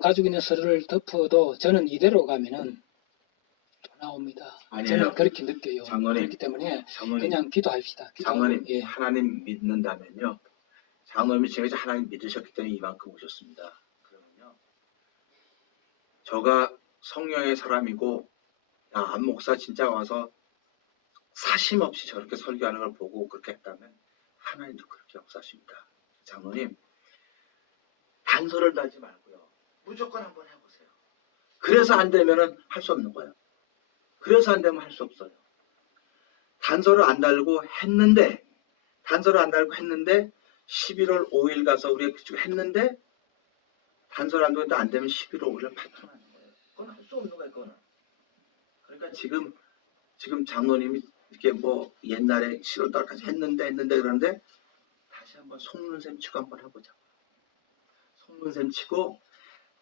가지고 있는 서류를 덮어도 저는 이대로 가면은 또 나옵니다. 아니에요. 저는 그렇게 느껴요. 장로님. 그렇기 때문에 장로님, 그냥 기도합시다. 기도하고, 장로님 예. 하나님 믿는다면요. 장로님이 지금 하나님 믿으셨기 때문에 이만큼 오셨습니다. 그러면요. 저가 성령의 사람이고 안 목사 진짜 와서 사심 없이 저렇게 설교하는 걸 보고 그렇게 했다면 하나님도 그렇게 역사하십니다. 장로님 단서를 달지 말고요. 무조건 한번 해보세요. 그래서 안 되면은 할 수 없는 거예요. 그래서 안 되면 할 수 없어요. 단서를 안 달고 했는데 11월 5일 가서 우리가 했는데 단서를 안 달고 안 되면 11월 5일을 파탄하는 거예요. 그건 할 수 없는 거예요. 그거는. 그러니까 지금 장로님이 이렇게 뭐 옛날에 7월달까지 했는데 그런데 다시 한번 속눈샘 치고 한번 해보자. 속눈샘 치고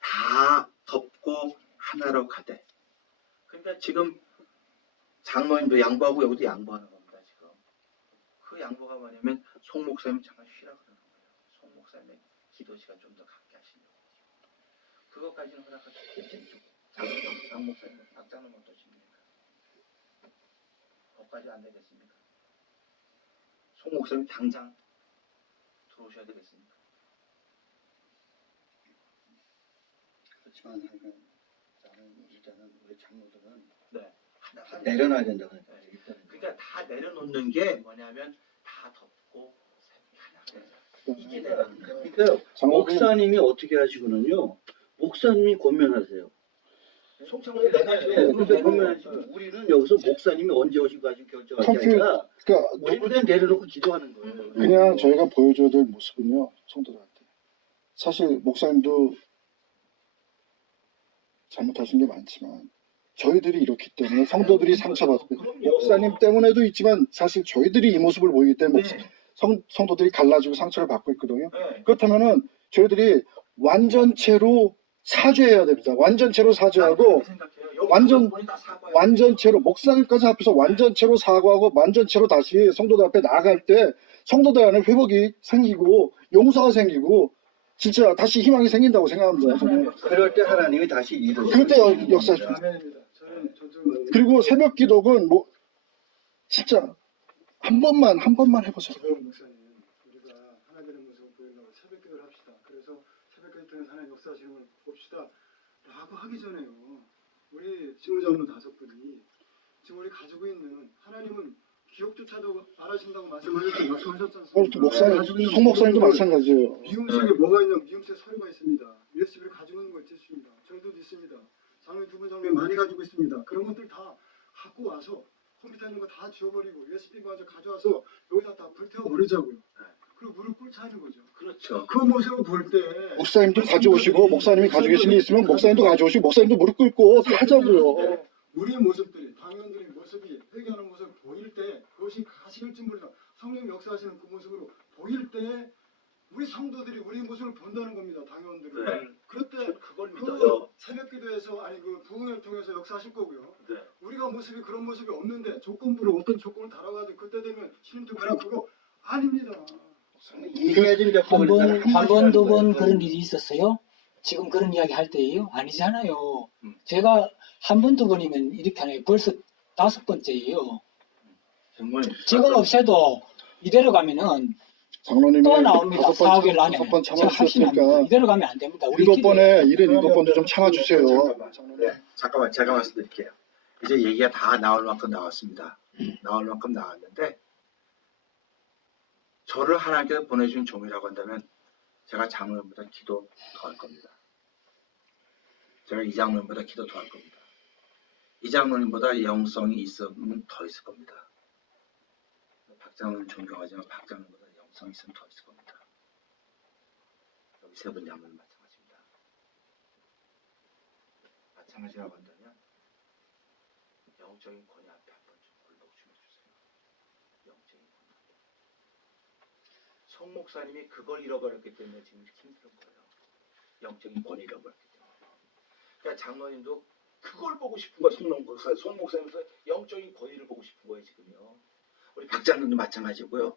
다 덮고 하나로 가되. 그러니까 지금 장로님도 양보하고 여기도 양보하는 겁니다. 지금 그 양보가 뭐냐면 송 목사님 잠깐 쉬라 그러는 거예요. 송 목사님의 기도 시간 좀 더 갖게 하시려고. 그것까지는 허락할 수 있겠죠. 장 목사님, 박장로님 어떠십니까? 그것까지 안 되겠습니까? 송 목사님 당장 들어오셔야 되겠습니까? 그렇지만 하여간 나는 일단은 우리 장로들은 네. 다 내려놔야 된다고 생각해요. 그러니까 다 내려놓는 게 뭐냐면 다 덮고 하나. 이게 내가 그러니까 목사님이 어떻게 하시고는요. 목사님이 권면하세요. 송창호는 내가 근데 권면하시고 우리는 여기서 목사님이 언제 오시고 가지고 결정할 게 아니라 그러니까 우리는 그냥 내려놓고 기도하는 거예요. 그냥 저희가 보여줘야 될 모습은요, 성도들한테. 사실 목사님도 잘못하신 게 많지만 저희들이 이렇기 때문에 성도들이 상처받고 목사님 때문에도 있지만 사실 저희들이 이 모습을 보이기 때문에 성도들이 갈라지고 상처를 받고 있거든요. 네. 그렇다면은 저희들이 완전체로 사죄해야 됩니다. 완전체로 사죄하고 완전체로 목사님까지 앞에서 완전체로 사과하고 완전체로 다시 성도들 앞에 나아갈 때 성도들 안에 회복이 생기고 용서가 생기고 진짜 다시 희망이 생긴다고 생각합니다. 저는. 그럴 때 하나님이 다시 일을 그럴 때 역사십니다. 아멘입니다. 저는 전적으로 그리고 새벽 기도는 뭐 진짜 한 번만 해보세요. 지금 목사님 우리가 하나님의 모습을 보이려고 새벽 기도를 합시다. 그래서 새벽 기도 통해서 하나님 역사하시는 걸 봅시다. 라고 하기 전에요. 우리 지도자분 5분이 지금 우리 가지고 있는 하나님은 기억조차도 안 하신다고 말씀하셨지 않습니까? 목사님, 송 목사님도 마찬가지예요. 미움 속에 뭐가 있냐면 미움 속에 서류가 있습니다. USB를 가지고 있는 거 있습니다. 저희도 있습니다. 장로님 2분 장로님 많이 가지고 있습니다. 그런 것들 다 갖고 와서 컴퓨터 있는 거 다 지워버리고 USB 마저 가져와서 여기다 다 불태워 버리자고요. 그리고 무릎 꿇자 하는 거죠. 그렇죠. 그 모습을 볼 때 목사님도 가져오시고 목사님이 가지고 계신 게 있으면 목사님도 가져오시고 목사님도 무릎 꿇고 하자고요. 우리의 모습들이 당연들의 모습이 회개하는 모습을 보일 때 그것이 가시일지 몰라 성령 역사하시는 그 모습으로 보일 때 우리 성도들이 우리의 모습을 본다는 겁니다. 당연들을. 네. 그럴 때 그걸 믿어요. 새벽기도에서 아니 그 부흥을 통해서 역사하실 거고요. 네. 우리가 모습이 그런 모습이 없는데 조건부로 어떤 조건을 달아가지고 그때 되면 신임 투표라 그거 아닙니다. 얘기하지 몇 한 번, 한 번, 두 번 거 그런 일이 있었어요? 지금 그런 이야기 할 때예요? 아니잖아요. 음. 제가 한 번, 두 번이면 이렇게 하네요. 벌써 5번째예요. 장로님. 지금 없애도 이대로 가면은 장로님이 또 나옵니다. 4개월 안에. 5번 제가 확신합니다. 참아주셨으니까 이대로 가면 안 됩니다. 우리 7번에 77번도 좀 참아주세요. 네, 잠깐만 제가 말씀드릴게요. 이제 얘기가 다 나올 만큼 나왔습니다. 나올 만큼 나왔는데 저를 하나님께서 보내준 종이라고 한다면 제가 장로님보다 기도 더 할 겁니다. 제가 이 장로님보다 기도 더 할 겁니다. 이 장로님보다 영성이 있으면 더 있을 겁니다. 박 장로님 존경하지만 박 장로님보다 영성이 있으면 더 있을 겁니다. 여기 세 분 장로님 마찬가지입니다. 마찬가지라고 한다면 영적인 권위 앞에 한 번 좀 굴복 좀 해주세요. 영적인 권위 앞에. 송 목사님이 그걸 잃어버렸기 때문에 지금 힘든 거예요. 영적인 권위 잃어버렸기 때문에. 그러니까 장로님도 그걸 보고 싶은 거예요. 송 목사님도 영적인 권위를 보고 싶은 거예요. 지금요. 우리 박 장로님도 마찬가지고요.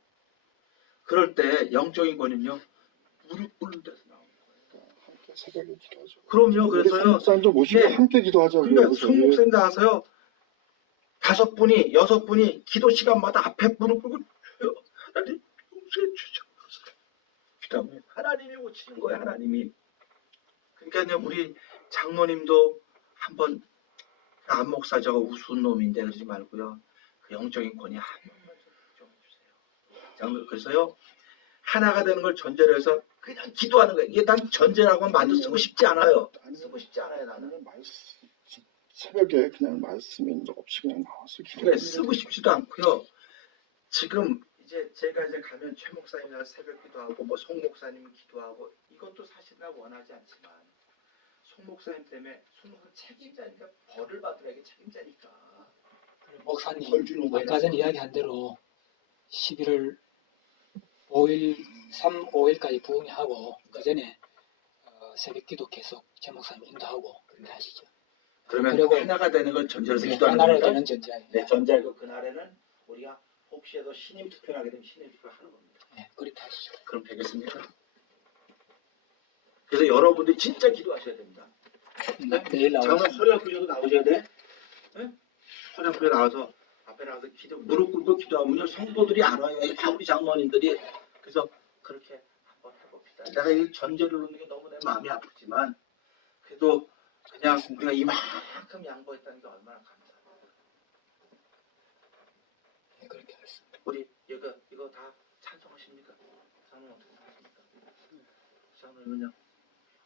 그럴 때 영적인 권위는요. 무릎 꿇는 데서 나오는 거예요. 함께 새벽에 기도하죠. 그럼요. 우리 그래서요. 목사님도 모시고 이게 함께 기도하자고요. 그러니까 송 목사님 나와서요. 5분이 6분이 기도 시간마다 앞에 무릎 꿇고 하나님 용서해 주셔서 그다음에 하나님이 오시는 거예요. 하나님이. 그러니까요. 우리 장로님도 한번 안 목사 저거 우스운 놈인데 그러지 말고요. 그 영적인 권위 한 번만 좀 해주세요. 장로 그래서요. 하나가 되는 걸 전제로 해서 그냥 기도하는 거예요. 이게 난 전제라고 하면 만도 쓰고 싶지 않아요. 쓰고 싶지 않아요. 나는. 새벽에 그냥 말씀이 없이 그냥 나와서 그러니까 기도하는 쓰고 싶지도 않고요. 지금 이제 제가 이제 가면 최 목사님이나 새벽 기도하고 뭐 송 목사님 기도하고 이것도 사실 나 원하지 않지만 송 목사님 때문에 송 목사님 책임자니까 벌을 받으라게 책임자니까. 목사님, 벌 주는 거예요. 아까 전에 이야기한 대로 11월 5일, 3, 5일까지 부흥하고 그 전에 새벽 기도 계속 최 목사님 인도하고 그렇게 하시죠. 그러면 그리고 하나가 되는 걸 전제로 네, 기도하는 하나를 겁니까? 되는 전제예요. 네, 전제하고 그날에는 우리가 혹시라도 신임 투표를 하게 되면 신임 투표를 하는 겁니다. 네, 그렇게 하시죠. 그럼 되겠습니까? 그래서 여러분들이 진짜 기도하셔야 됩니다. 내일 나오죠. 장로 허리 아프셔도 나오셔야 돼. 네? 허리 아프셔 나와서 앞에 나와서 기도 무릎 꿇고 기도하면요 성도들이 알아요. 다 우리 장로님들이. 그래서 그렇게 한번 해봅시다. 내가 이 전제를 놓는 게 너무 내 마음이 아프지만 그래도 그냥 우리가 이만큼 양보했다는 게 얼마나 감사합니다. 네, 그렇게 하겠습니다. 우리 이거 다 찬성하십니까? 장로님 어떻게 생각하십니까? 장로님은요?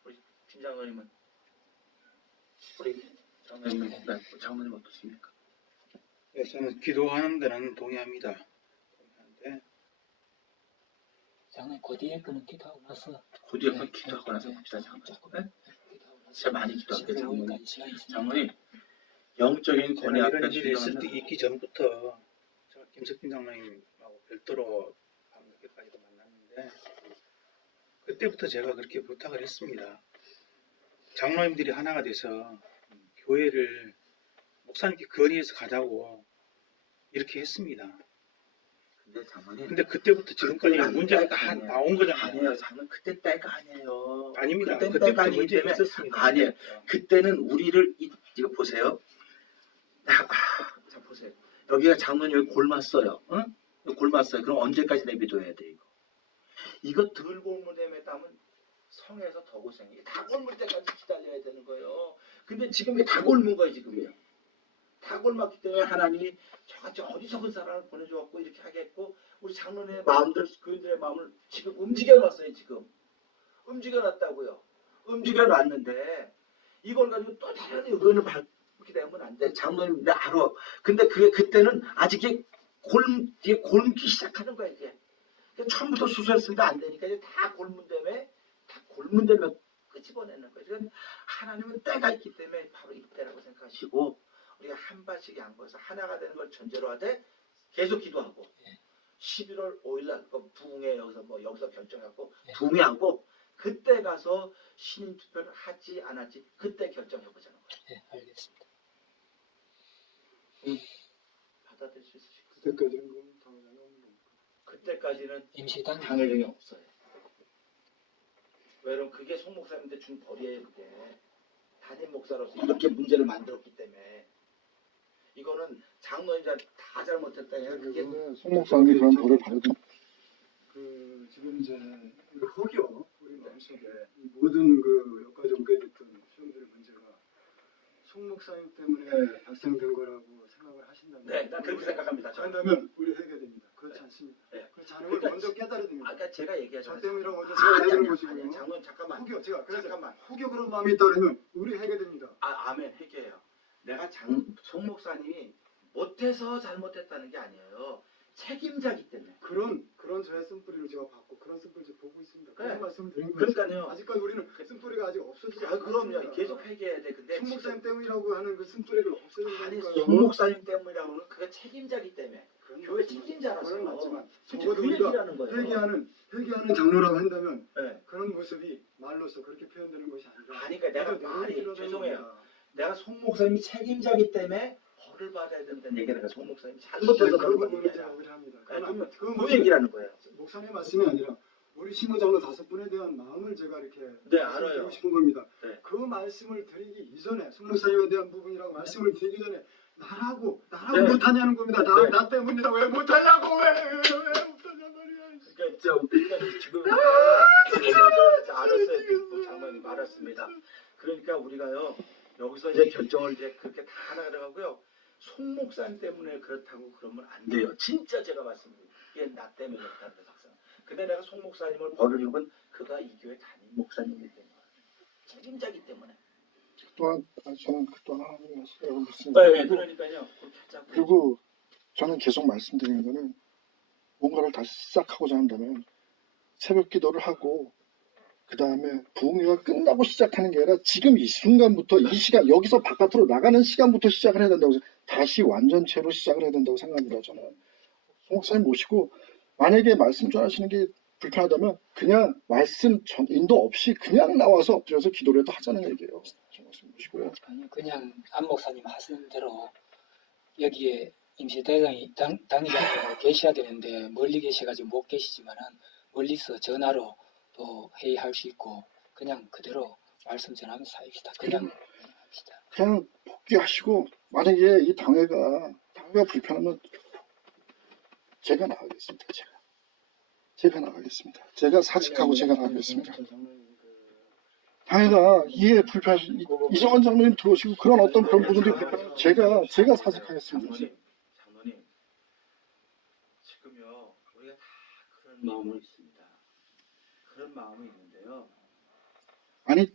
우리 김 장로님은? 우리 장로님은 장로님 어떻습니까? 네, 저는 기도하는 데는 동의합니다. 동의하는데 장로님 그 뒤에 거는 기도하고 나서 곧이에 네, 기도하고 나서 네, 봅시다. 장로님. 조금 네? 기도하고 나서 제가 많이 기도할게요. 15일 장로님. 까지 시간이 있습니다. 장로님 영적인 권위 제가 앞에 이런 일이 기도하는 있기 전부터 제가 김석진 장로님하고 별도로 밤늦게까지도 만났는데 그때부터 제가 그렇게 부탁을 했습니다. 장로님들이 하나가 돼서 교회를 목사님께 건의해서 가자고 이렇게 했습니다. 근데 장로님 근데 그때부터 지금까지 그때는 문제가 때가 다 아니에요. 나온 거잖아요. 아니에요. 장로님 그때 때가 아니에요. 아닙니다. 그때는 그때부터 때가 아니기 문제 때문에 있었습니다. 아니에요. 그때는 우리를 이거 보세요. 자 보세요. 여기가 장로님 골맞어요. 응? 골맞어요. 그럼 언제까지 내비둬야 돼 이거? 이거 들고 오면 되면 따면 성에서 더 고생해. 다 굶을 때까지 기다려야 되는 거예요. 근데 지금 이게 다 굶은 거예요 지금이요. 다 굶었기 때문에 하나님이 저같이 어리석은 사람을 보내줘갖고 이렇게 하겠고 우리 장로님의 마음들 그들의 마음을 지금 움직여놨어요 지금. 움직여놨다고요. 움직여놨는데 이걸 가지고 또 다른 의견을 밝게 되면 안 돼. 장로님 나 알아. 근데 그때는 아직 이게 곪기 시작하는 거야 이제. 그러니까 처음부터 수술했으니까 안 되니까 이제 다 곪은 다음에 끄집어내는 거예요. 그러니까 하나님은 때가 있기 때문에 바로 이때라고 생각하시고 우리가 한 발씩 양보해서 하나가 되는 걸 전제로 하되 계속 기도하고 11월 5일 날 부흥회 여기서 결정하고 부흥회하고 그때 가서 신임 투표를 하지 않았지 그때 결정해 보자는 거예요. 네, 알겠습니다. 받아들일 수 있으실까요? 그때까지는 그건 당연히 없는 거니까. 그때까지는 임시당 당회정이 없어요. 왜냐면 그게 송 목사님한테 준 벌이에요. 그게 담임 목사로서 이렇게 문제를 만들었기 때문에 이거는 장로인자 다 잘못했다. 그게 송 목사님이 그런 벌을 받은 그 지금 이제 그 혹여 우리 마음속에 이 모든 그 여기까지 오게 됐던 시험들의 문제가 송 목사님 때문에 발생된 거라고 생각을 하신다면 네, 난 그렇게 생각합니다. 저는. 그런다면 우리 회개됩니다. 그렇지 네. 않습니다. 네. 그렇지 않은 걸 그러니까 먼저 깨달아야 됩니다. 아까 제가 저 얘기하잖아요. 때문이라고 먼저 생각해야 되는 것이고요. 아니야, 장로님 잠깐만. 혹여 제가 그래서 잠깐만. 혹여 그런 마음이 있다면 우리 회개됩니다. 아멘 회개해요. 내가 송 목사님이 못해서 잘못했다는 게 아니에요. 책임자기 때문에. 그런 저의 쓴뿌리를 제가 받고 그런 쓴뿌리를 보고 있습니다. 그런 네. 말씀을 드린 거예요. 그러니까요. 아직까지 우리는 쓴뿌리가 아직 없어지지 그럼요. 않았습니다. 계속 회개해야 돼. 근데 송 목사님 때문이라고 하는 그 쓴뿌리를 없애는 아니 거니까요. 송 목사님 때문이라고는 그게 책임자기 때문에. 교회 그건 책임자라서. 맞지만 솔직히 적어도 그 우리가 얘기라는 거예요. 회개하는 장로라고 한다면 네. 그런 모습이 말로서 그렇게 표현되는 것이 아니라 아니 그러니까 내가 그래도 말이 내용이 죄송해요. 필요하다는 내가 송 목사님이 책임자기 때문에 벌을 받아야 된다는 얘기를 해요. 송 목사님이 겁니다. 잘못해서 그런 그런 부분을 거니까. 제가 의뢰합니다. 그러면 그건 그 얘기라는 거예요. 목사님 말씀이 아니라 우리 신무장로 5분에 대한 마음을 제가 이렇게 네, 말씀드리고 알아요. 싶은 겁니다. 네. 그 말씀을 드리기 이전에 송 목사님에 대한 부분이라고 말씀을 드리기 전에 나라고 네. 못하냐는 겁니다. 네. 나 때문이다. 왜 못하냐고 왜 못하냐 말이야. 그러니까 지금 알았어요. 장관님 알았습니다. 그러니까 우리가요 여기서 이제 결정을 이제 그렇게 다 나가고요. 송 목사님 때문에 그렇다고 그러면 안 돼요. 진짜 제가 말씀드려요. 이게 나 때문에 그렇다는 거예요. 근데 내가 송 목사님을 벌을 이유는 그가 이 교회 담임 목사님이기 때문에 책임자기 때문에. 또한 저는 또한 하나님의 말씀을 믿습니다. 네, 그러니까요. 그렇게 하자고. 그리고 저는 계속 말씀드리는 거는 뭔가를 다시 시작하고자 한다면 새벽 기도를 하고 그 다음에 부흥회가 끝나고 시작하는 게 아니라 지금 이 순간부터 이 시간 여기서 바깥으로 나가는 시간부터 시작을 해야 된다고 다시 완전체로 시작을 해야 된다고 생각합니다. 저는 송 목사님 모시고 만약에 말씀 전하시는 게 불편하다면 그냥 말씀 인도 없이 그냥 나와서 엎드려서 기도를 해도 하자는 얘기예요. 송 목사님 모시고요. 아니 그냥 안 목사님 하시는 대로 여기에 임시대장이 당회장으로 계셔야 되는데 멀리 계셔가지고 못 계시지만은 멀리서 전화로 또 회의할 수 있고 그냥 그대로 말씀 전하면서 합시다. 그냥 합시다. 그냥 복귀하시고 만약에 이 당회가 불편하면 제가 나가겠습니다. 제가 나가겠습니다. 제가 사직하고 제가 나가겠습니다. 당회가 이해 불편하시 이정원 장로님 들어오시고 그런 어떤 그런 부분들이 불편하면 제가 사직하겠습니다. 장로님 지금요 우리가 다 그런 마음을 있습니다. 그런 마음이 있는데요. 아니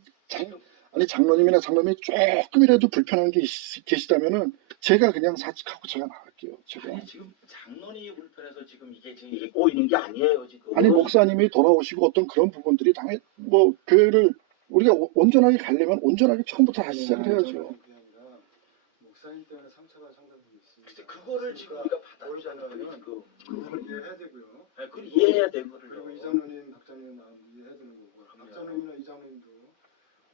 장로님이나 장로님이 조금이라도 불편한 게 계시다면은 제가 그냥 사직하고 제가 나갈게요. 제가. 아니 지금 장로님이 불편해서 지금 이게 꼬이는 게 아니에요 지금. 아니 목사님이 돌아오시고 어떤 그런 부분들이 당연히 뭐 교회를 우리가 온전하게 가려면 온전하게 처음부터 다시 시작을 해야죠. 목사님 때문에 상처가 상당히 있습니다. 그거를 지금 우리가 받아주잖아요 지금. 그걸 이해해야 되고요. 네, 그걸 이해해야 되는 거를. 그리고 이장로님, 박장로님 마음 이해해야 되는 거고 박장로님이나 이장로님도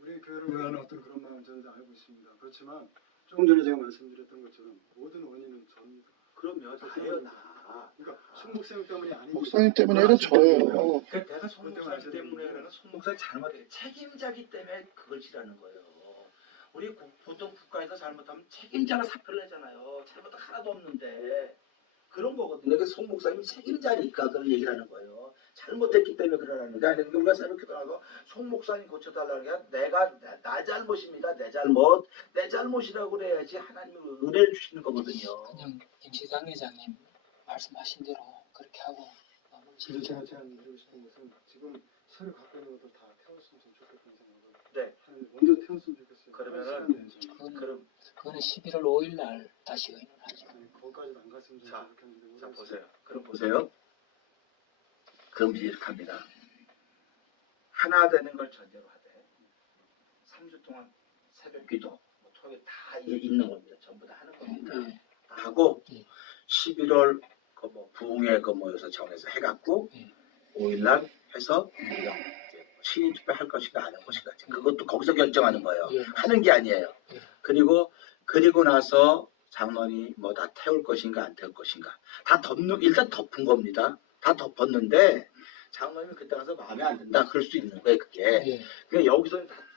우리 교회를 위한 어떤 그런 마음을 저는 다 알고 있습니다. 그렇지만 조금 전에 제가 말씀드렸던 것처럼 모든 원인은 접니다. 그럼요 나예요 나. 그러니까 송 목사님 때문이 아니고 목사님 때문이 아니라 저예요. 그러니까 내가 송 목사님 때문에 그러나 송 목사님 잘못해 책임자기 때문에 그걸 지라는 거예요. 우리 보통 국가에서 잘못하면 책임자가 사표를 내잖아요. 잘못한 하나도 없는데 그런 거거든요. 그래서 송 목사님이 책임자니까 그런 얘기를 하는 거예요. 잘못했기 때문에 그러라는 게 아니라 우리가 새롭게 돌아가서 송 목사님 고쳐달라는 게 나 잘못입니다. 내 잘못이라고 그래야지 하나님이 은혜를 주시는 거거든요. 그냥 임시당회장님 말씀하신 대로 그렇게 하고 마무리 그래서 짓죠. 제가 제안드리고 싶은 것은 지금 서류 갖고 있는 것들 다 태웠으면 좀 좋겠다는 생각을 네. 하는데 먼저 태웠으면 좋겠어요. 그러면은 그거는 11월 5일 날 다시 의논을 하죠. 거기까지는 안 갔으면 좀 자, 좋겠는데 자 보세요. 그럼 보세요. 그럼 이제 이렇게 합니다. 하나 되는 걸 전제로 하되 3주 동안 새벽 기도, 뭐 토요일 다 있는 겁니다. 전부 다 하는 겁니다. 네. 하고 네. 11월 그 뭐 부흥회 그 모여서 정해서 해갖고 네. 5일 날 해서 우리가 이제 친인 투표할 것인가 안 할 것인가 그것도 거기서 결정하는 거예요. 예. 하는 게 아니에요. 예. 그리고 나서 장로니 뭐 다 태울 것인가 안 태울 것인가 다 일단 덮은 겁니다. 다 덮었는데 장로님이 그때 가서 마음에 안 든다 그럴 수 있는 거예요. 그게 예. 그냥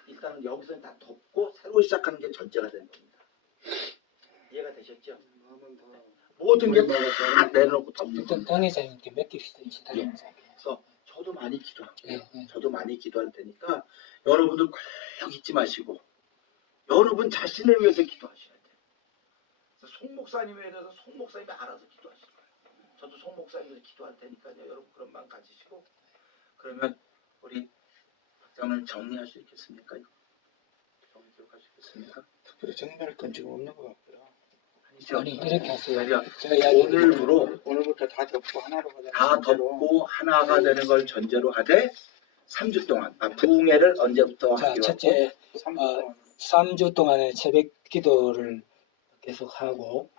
일단 여기서는 다 덮고 새로 시작하는 게 전제가 되는 겁니다. 이해가 되셨죠? 마음은 다 모든 게 다 내놓고 덮는 일단 겁니다. 당회장님께 맡깁시다. 이제 예. 당회장님께. 그래서 저도 많이 기도할게요. 예, 예. 저도 많이 기도할 테니까 여러분들 꼭 잊지 마시고 여러분 자신을 위해서 기도하셔야 돼요. 송 목사님에 대해서 송 목사님이 알아서 기도하실 거예요. 저도 송 목사님에 대해서 기도할 테니까요. 여러분 그런 마음 가지시고 그러면 우리 박장을 정리할 수 있겠습니까? 정리 기록할 수 있겠습니까? 특별히 정리할 건 지금 없는 것 같고요. 아니죠? 아니 이렇게 하세요. 그러니까 제가 이야기를 오늘부터 다 덮고 하나로 가자. 다 덮고 하나가 되는 걸 전제로 하되 3주 동안 부흥회를 언제부터 자, 하기로 첫째 3주 3주 동안의 새벽 기도를 계속하고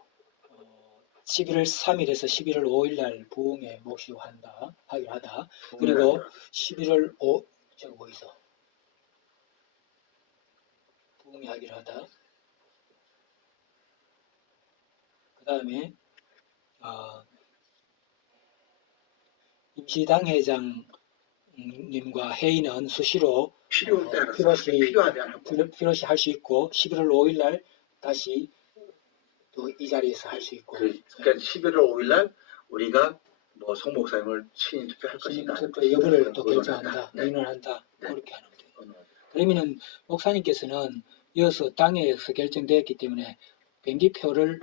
11월 3일에서 11월 5일 날 부흥회 모시고 하기로 하다. 그리고 11월 5 저거 뭐 있어? 부흥회 하기로 하다. 그 다음에 임시당회장님과 회의는 수시로 필요할 때 알아서 필요하면 하고 필요시 할 수 있고 11월 5일 날 다시 또 이 자리에서 할 수 있고 그러니까 11월 5일 날 우리가 뭐 송 목사님을 친인 투표할 것인가 또 여부를 또 의논한다. 결정한다, 네. 의논한다 네. 그렇게 하는 거예요. 그러면은 목사님께서는 이어서 당에서 결정되었기 때문에 변기표를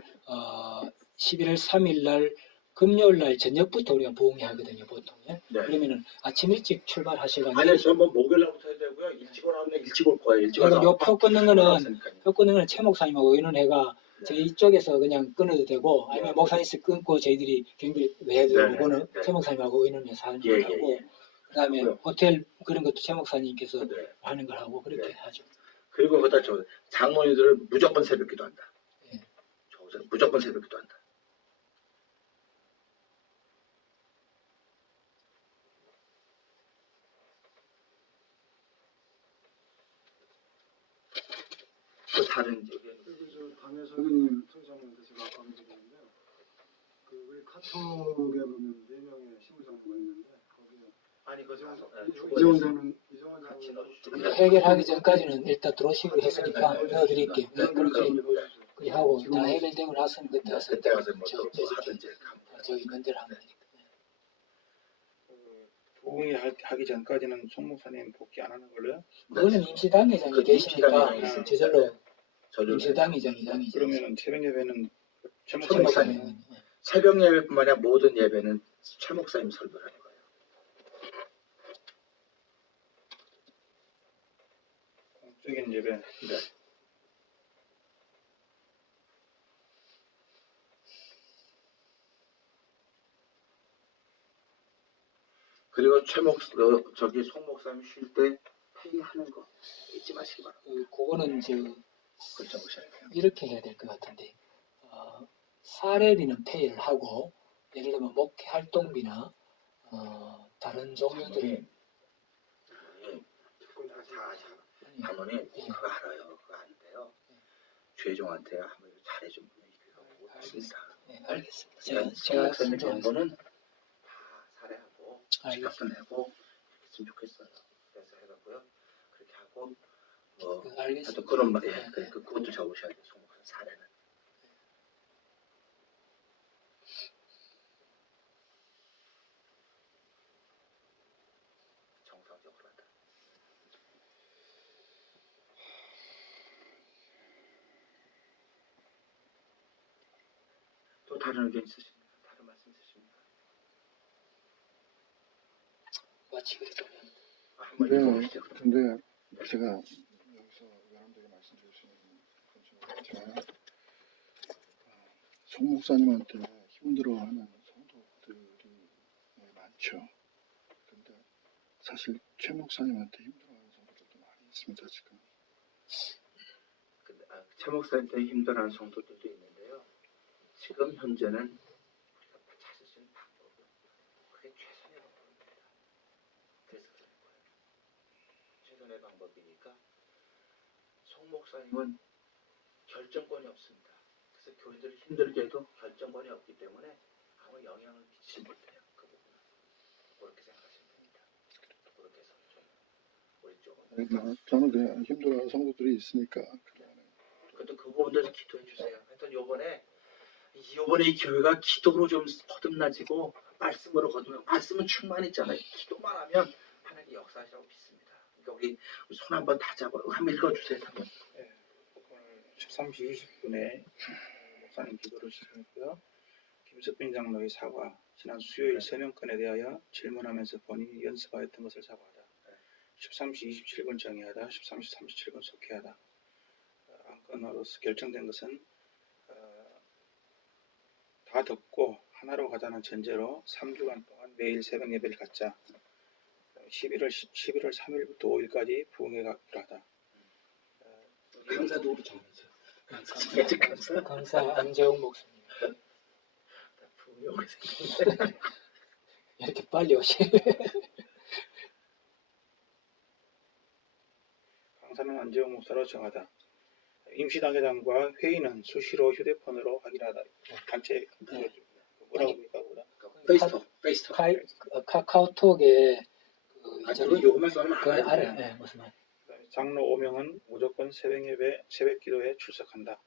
11월 3일 날 금요일 날 저녁부터 우리가 부흥회 하거든요, 보통. 네. 그러면은 아침 일찍 출발하시거나 아니 저뭐 목요일 날부터 해야 되고요. 일찍 오라면 일찍 올 거예요. 일찍 그러니까 와서 표 끊는 거는 최 목사님하고 의논회가 저희 쪽에서 그냥 끊어도 되고 아니면 목사님께서 끊고 저희들이 경비를 해야 되고 네, 그거는 네. 최 목사님하고 의논해서 하는 예, 거고 예. 그다음에 그래요. 호텔 그런 것도 최 목사님께서 네. 하는 걸 하고 그렇게 네. 하죠. 그리고 그다 저 장로님들은 무조건 새벽 기도한다. 예. 무조건 새벽 기도한다. 또 다른 저기 그리고 저 당회 서기님 총장님한테 제가 아까 드리는데 그 우리 카톡에 보면 4명의 신부장로가 있는데 거기에 아니 그거 가서 이정원장은 같이 넣어주시죠. 해결하기 전까지는 일단 들어오시기로 했으니까 넣어드릴게요. 네, 그렇게 그럼 그리 하고 다 해결되고 나서는 그때 와서 그때 가서 뭐 저- 또 저- 하든지 하면 저기 있는 대로 하면 되니까. 부흥회 하기 전까지는 송 목사님 복귀 안 하는 걸로요? 그거는 임시당회장이 그 계시니까 임시당회장이 저절로 저를 임시당회장이 그러면은 새벽 예배는 최 최 목사님. 목사님 새벽 예배뿐만 아니라 모든 예배는 최 목사님 설교를 하는 거예요. 공적인 예배. 네. 그리고 저기 송 목사님 쉴 때 회의하는 거 잊지 마시기 바랍니다. 그거는 그렇죠, 보셔야 돼요. 이렇게 해야 될 것 같은데 사례비는 페이를 하고 예를 들면 목회 활동비나 다른 종류들은 사모님 예. 그거 알아요. 그거 아는데요. 죄종한테 한번 잘해준 분이 있습니다. 네, 알겠습니다. 제가 제가 목사님 순종해서 정보는 다 살해하고 알겠습니다. 집값도 내고 했으면 좋겠어요. 그래서 해갖고요. 그렇게 하고 뭐 알겠습니다. 하여튼 그런 말, 예, 네. 그것도 적으셔야 돼요. 송목사 사례는. 정상적으로 한다. 또 다른 의견 있으십니까? 다른 말씀 있으십니까? 마치 그랬더니 한번 네, 읽어보시죠. 근데 제가 여기서 여러분들에게 말씀드릴 수 있는 건 제가 송 목사님한테 힘들어하는 성도들이 많죠. 근데 사실 최 목사님한테 힘들어하는 성도들도 많이 있습니다. 지금. 최 목사님 때문에 힘들어하는 성도들도 있는데요. 지금 현재는 우리가 찾을 수 있는 방법은 그게 최선의 방법입니다. 그래서 그런 거예요. 방법이니까 송 목사님은 결정권이 없습니다. 그래서 교회들이 힘들게 해도 결정권이 없기 때문에 아무 영향을 미치지 못해요. 그 부분은 그렇게 생각하시면 됩니다. 그렇게 해서 좀 우리 쪽은 저는 그냥 힘들어하는 성도들이 있으니까 그것도 그 부분도 기도해 주세요. 하여튼 요번에 이 교회가 기도로 좀 거듭나지고 말씀으로 거듭나고 말씀은 충만했잖아요. 기도만 하면 하나님 역사하시라고 믿습니다. 그러니까 우리 손 한번 다 잡아요. 한번 읽어주세요. 한번. 오늘 13시 20분에 목사님 기도를 시작했고요. 김석빈 장로의 사과, 지난 수요일 서명권에 대하여 질문하면서 본인이 연습하였던 것을 사과하다. 13시 27분 정의하다. 13시 37분 속회하다. 안건으로서 결정된 것은 다 듣고 하나로 가자는 전제로 3주간 동안 매일 새벽 예배를 갖자. 11월 3일부터 5일까지 부흥회가 필요하다. 강사 누구로 정하죠? 강사 안재홍 목사님. 부흥회 이렇게 빨리 오시. 강사는 안재홍 목사로 정하다. 임시당회장과 회의는 수시로 휴대폰으로 확인하다. 단체 뭐라고 합니까? 페이스톡. 카카오톡에 저는 요것만 써면 그 알아요. 알아요. 네, 무슨 말? 장로 5명은 무조건 새벽예배, 새벽기도에 출석한다.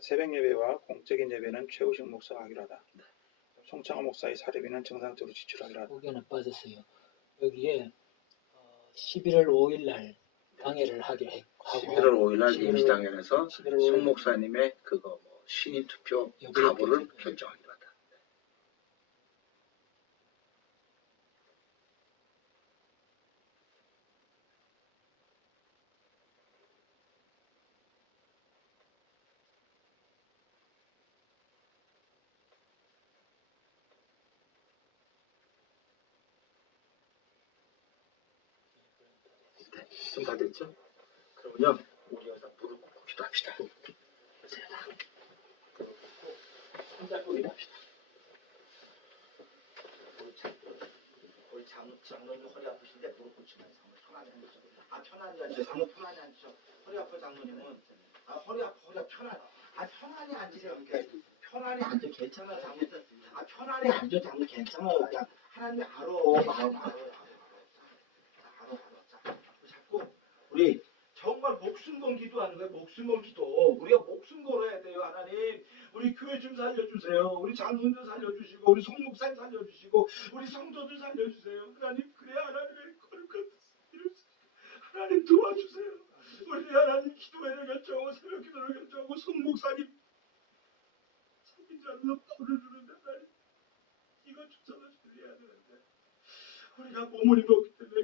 새벽예배와 공적인 예배는 최우식 목사가 하기로 하다. 송창호 목사의 사례비는 정상적으로 지출하기로 하다. 거기에는 빠졌어요. 여기에 11월 5일 날 당회를 하기로 하고 11월 5일 날 임시당회에서 11월 5일 송 목사님의 그거 뭐 신인 투표 가보를 결정하기로 하다. 좀 다 됐죠? 그러면요, 우리 여기서 무릎 꿇고 기도합시다. 손잡고 기도합시다. 우리 장로님 허리 아프신데 무릎 꿇지 마세요. 편안히 앉으셔. 편안히 앉으셔. 장로 편안히 앉으셔. 허리 아파 장로님은 허리 아파 편안히. 편안히 앉으세요. 그러니까 편안히 앉아 괜찮아 장로. 편안히 앉아 장로 괜찮아요. 그냥 하나님 마음 알아. 우리 정말 목숨 건 기도하는 거예요. 목숨 건 기도. 우리가 목숨 걸어야 돼요. 하나님 우리 교회 좀 살려주세요. 우리 장로님들 살려주시고 우리 송목사님 살려주시고 우리 성도들 살려주세요. 하나님 그래야 하나님의 거룩한 뜻을 하나님 도와주세요. 우리 하나님 기도회를 결정하고 새벽 기도를 결정하고 송목사님 책임자로서 벌을 주는데 하나님 이것조차도 드려야 되는데 우리가 몸을 입었기 때문에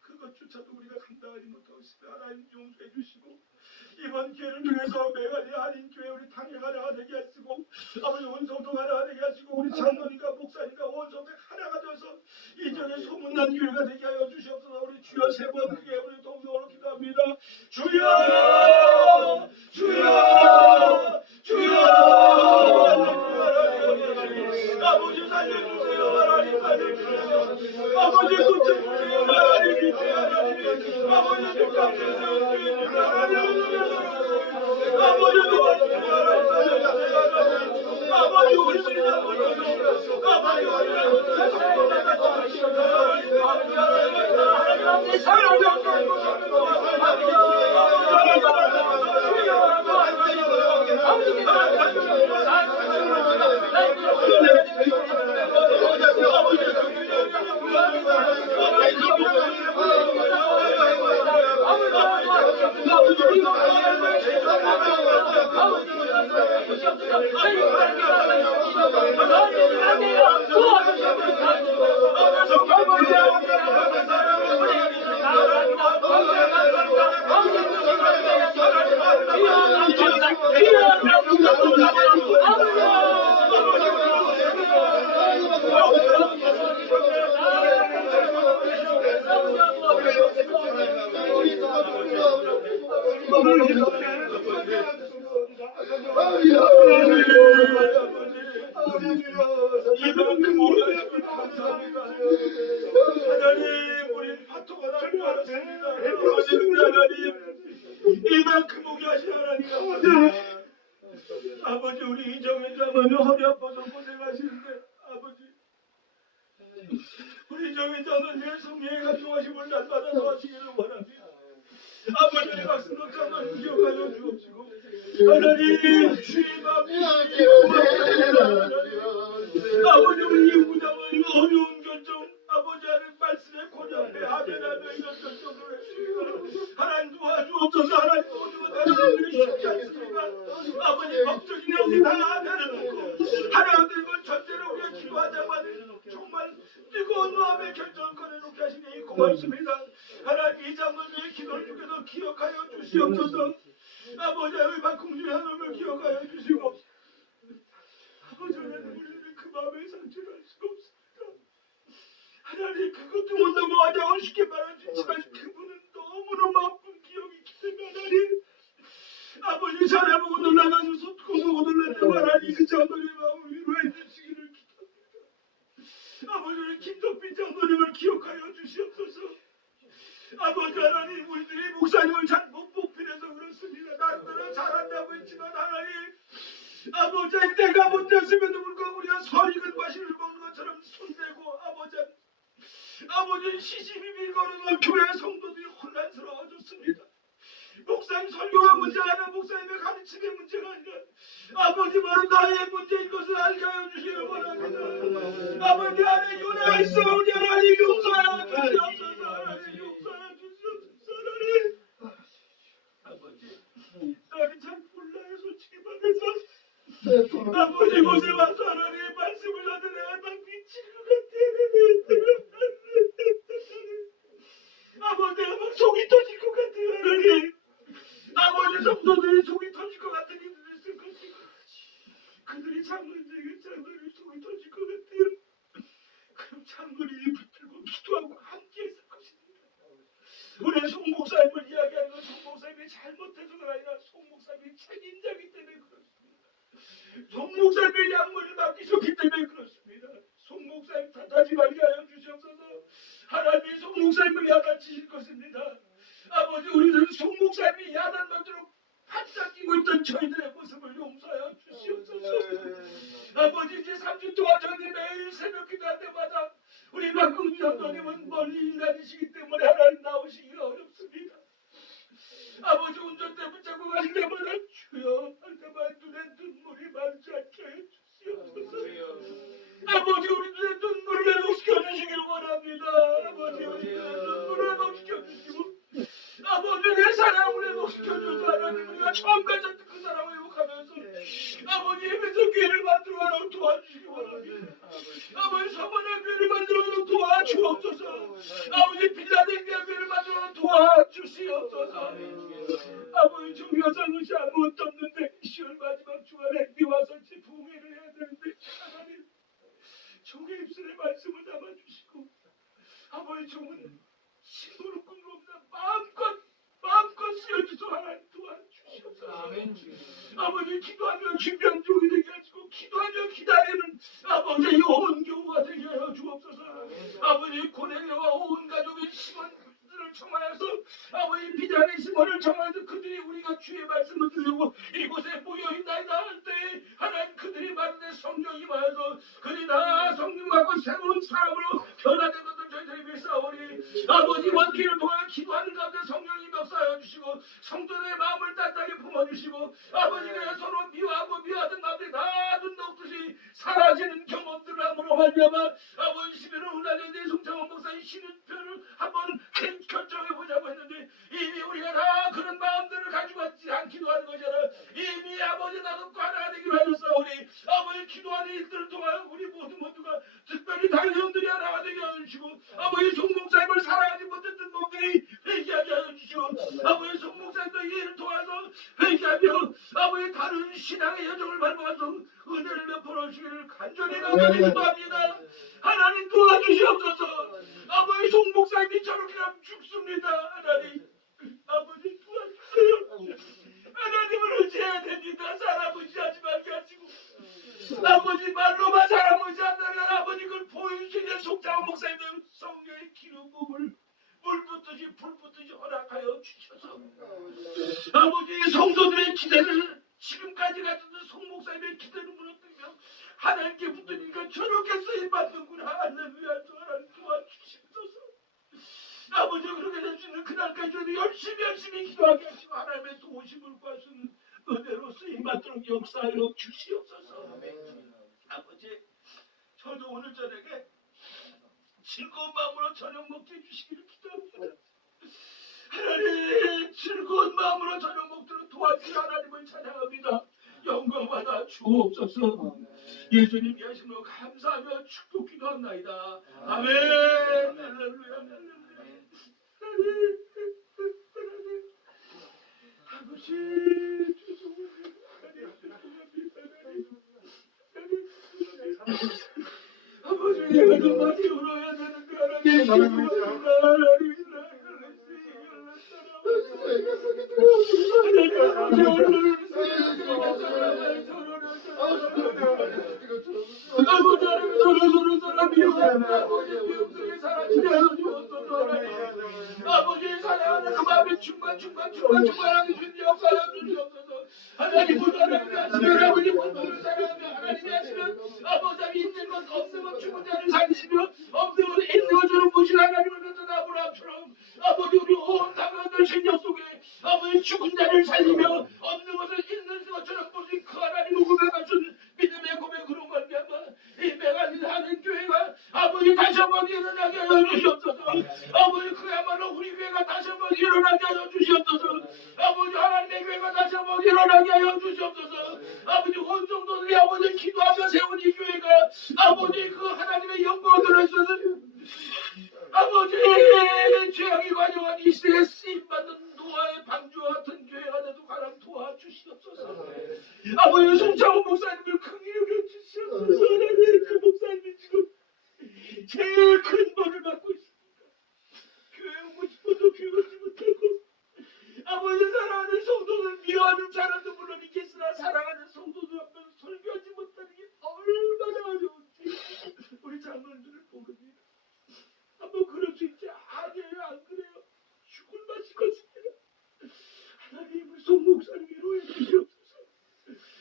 그것조차도 우리가 감당하지 못하고 있으면 하나님 용서해 주시고 이번 기회를 통해서 매가지 한인교회 우리 당회가 하나가 되게 하시고 아버지 원성도 하나가 되게 하시고 우리 장로님과 목사님과 원성도 하나가 되어서 이전에 소문난 교회가 되게 하여 주시옵소서. 우리 주여 세 번 크게 우리 동성으로 기도합니다. 주여 주여 주여 아버지 살려주세요. 하나님 살려주세요. 아버지 고쳐주세요. 하나님 아버지 축복해주세요. 아버지 도와주세요. 아버지 우리들이 잘못했어. 아버지 아, 하나님 이만큼 오게 하신 하나님 감사합니다. 아버지 우리 이정현 장로님 허리 아파서 고생하시는데 아버지 우리 이정현 장로님의 성령의 중하심을 날마다 도와주기를 원합니다. 아버지 우리 박승덕 장로님 기억하여 주옵시고 하나님 주의 마음이 아버지 우리 이구 장로님 어려운 결정 아버지 하나님 말씀에 고려해 아멘하며 이런 결정을 했습니다. 하나님 도와주옵소서. 하나님 도와주옵소서. 쉽지 않습니까? 아버지 법적인 내용이 다 내려놓고 하나님 이걸 전제로 우리가 기도하자만 정말 뜨거운 마음의 결정을 꺼내놓게 하시니 고맙습니다. 하나님 이 장로님의 기도를 주께서 기억하여 주시옵소서. 아버지 우리 박홍준 하나님을 기억하여 주시고 아버지 하나님 우리는 그 마음의 상처를 할 수가 없습니다. 하나님 그것도 못하고 하자고 쉽게 말해주지만 그분은 너무너무 아픈 기억이 있기 때문에 하나님 아버지 살아보고 놀라가지고 소뚜껑 보고 놀랐다고 하나님 그 장로님 마음을 위로해 주시기를 기도합니다. 아버지 우리 김덕빈 장로님을 기억하여 주시옵소서. 아버지 하나님 우리들이 목사님을 잘 못 뽑히려서 그렇습니다. 나름대로 잘한다고 했지만 하나님 아버지 내가 못했음에도 불구하고 우리가 설익은 과실을 먹는 것처럼 손대고 아버지 시집이 밀거리는 교회 성도들이 혼란스러워졌습니다. 목사님 설교가 문제가 아니라 목사님의 가르침의 문제가 아니라 아버지 바로 나의 문제인 것을 알게 하여 주시길 바랍니다. 아버지 안에 요나가 있어 우리 하나님 용서하여 주시옵소서. 하나님 용서하여 주시옵소서. 하나님 아버지 나는 잘 몰라요 솔직히 말해서 아버지 곳에 와서 하나님 말씀을 하는 내가 막 미칠 것 같아. 아버지 내가 막 속이 터질 것 같아요. 하나님 아버지 성도들이 속이 터질 것 같은 일들이 있을 것이고 그들이 장로님에게 장로님 속이 터질 것 같아요. 그럼 장로님이 붙들고 기도하고 함께 했을 것입니다. 우리 송 목사님을 이야기하는 건 송 목사님이 잘못해서가 아니라 송 목사님이 책임자이기 때문에 그렇습니다. 송 목사님의 양문을 맡기셨기 때문에 그렇습니다. 송 목사님 탓하지 말게 하여 주시옵소서. 하나님이 송 목사님을 야단치실 것입니다. 아버지 우리는 송 목사님이 야단 받도록 반짝 끼고 있던 저희들의 모습을 용서하여 주시옵소서. 아버지 이제 3주 동안 저희들이 매일 새벽 기도할 때마다 우리 박근주 장로님은 멀리 인간이시기 때문에 하나님 나오시기가 어렵습니다. 아버지 운전대 붙잡고 가실 때마다 주여 할 때마다 눈에 눈물이 많지 않게 해주시옵소서. 아버지 우리 눈에 눈물을 회복시켜 주시길 원합니다. 아버지 우리 눈에 눈물을 회복시켜 주시고 아버지 내 사랑을 회복시켜 주셔서 하나님 우리가 처음 가졌던 그 사랑을 회복하면서 아버지 예배서 교회를 만들어가라고 도와주시기 원합니다. 아버지 서번의 교회를 만들어가라고 도와주옵소서. 아버지 빌라델비아 교회를 만들어가라고 도와주시옵소서. 아버지 종교가 잘못이 아무것도 없는데 10월 마지막 주간에 미와서 부흥회를 해야 되는데 하나님 종의 입술에 말씀을 담아주시고 아버지 종은 신도를 끊고 없나 마음껏 쓰여주소 하나님 도와주시옵소서. 아버지 기도하며 준비한 종이 되게 하시고 기도하며 기다리는 아버지 온 교우가 되게 하여 주옵소서. 아버지 고넬료와 온 가족의 시몬들을 청하여서 아버지 비단의 시몬을 청하여서 그들이 우리가 주의 말씀을 들으려고 이곳에 모여있나이다 할 때 하나님 그들이 말하되 성령이 임하여서 그들이 다 성령 받고 새로운 사람으로 변화된 것을 저희들이 믿사오니 아버지 원기를 통하여 기도하는 가운데 성령이 역사하여 주시고 성도들의 마음을 따뜻하게 품어주시고 아버지가 서로 미워하고 미워하던 가운데 다 눈 녹듯이 사라지는 경험들을 함으로 말미암아 아버지 11월 운하년대 송창원 목사의 쉬는 편을 한번 결정해보자고 했는데 이미 우리가 다 그런 마음들을 가지고 있지 않기도 하는 것이라 이미 아버지 나도 하나가 되기로 하셨사오니 아버지 기도하는 일들을 통하여 우리 모두가 특별히 다른 형들이 하나가 되게 하시고 아버지 송목사님을 사랑하지 못했던 놈들이 회개하게 하여 주시고 아버지 송목사님도 이 일을 통해서 회개하며 아버지 다른 신앙의 여정을 밟아서 은혜를 베풀어 주시기를 간절히 기도합니다. 하나님 도와주시옵소서. 아버지 송목사님이 저렇게 하면 죽습니다. 하나님 아버지 도와주세요. 하나님을 의지해야 됩니다. 사람 의지하지 말게 하시고 아버지 말로만 사람 의지한다면 아버지 그걸 보여주시는 송창원 목사님들 성령의 기름 부음을 물 붓듯이 불 붓듯이 허락하여 주셔서 아버지 성도들의 기대를 지금까지 가진 송 목사님의 기대를 무너뜨리며 하나님께 붙드니까 저렇게 쓰임받는구나. 할렐루야. 저 하나님 도와주시옵소서. 아버지 그렇게 될 수 있는 그날까지 저도 열심히 기도하게 하시고 하나님의 도우심을 구할 수 있는 은혜로 쓰임받도록 역사하여 주시옵소서. 아버지 저도 오늘 저녁에 즐거운 마음으로 저녁 먹게 해주시기를 기도합니다. 하나님 즐거운 마음으로 저녁 먹도록 도와주신 하나님을 찬양합니다. 영광받아 주옵소서. 예수님이 하신 거 감사하며 축복 기도합나이다. 아멘. 할렐루야. 하나님 아버지 죄송합니다. 아버지 내가 더 많이 울어야 되는데 하나님 아버지 사랑하는 그 마음에 충만하게 주님 역사하여 주시옵소서. 하나님을 하시면 아버지 원수를 사랑하며 하나님이 하시면 아버지 있는 것 없는 것 죽은 자를 살리시며 없는 것 있는 것처럼 보시는 하나님을 걷던 아브라함처럼 아버지 우리 온 당연한 신력 속에 아버지 죽은 자를 살리며 없는 것을 있는 것처럼 보신 그 하나님을 고백하신 믿음의 고백으로 말미암아 이 메가진 하는 교회가 아버지 다시 한번 일어나게 하여 주시옵소서. 아버지 그야말로 우리 교회가 다시 한번 일어나게 하여 주시옵소서. 아버지 하나님의 교회가 다시 한번 일어나게 하여 주시옵소서. 아버지 온 성도들이 아버지 기도하며 세운 이 교회가 아버지 그 하나님의 영광을 들어있어서 아버지 죄악이 관영한 이 시대에 쓰임받는 노아의 방주와 같은 교회가 되도 가랑 도와주시옵소서. 아버지 송창훈 목사님을 긍휼히 주시옵소서. 하나님 그 목사님이 지금 제일 큰 벌을 받고 있습니다. 교회 오고 싶어도 교회 오지 못하고 아버지 사랑하는 성도들 미워하는 사람도 물론 있겠으나 사랑하는 성도들 앞에서 설교하지 못하는 게 얼마나 어려운지 우리 장로님들을 보겁니다. 한번 그럴 수 있지. 아니에요. 안 그래요. 죽을 맛이 것입니다. 하나님 우리 송 목사님 위로해 주시옵소서.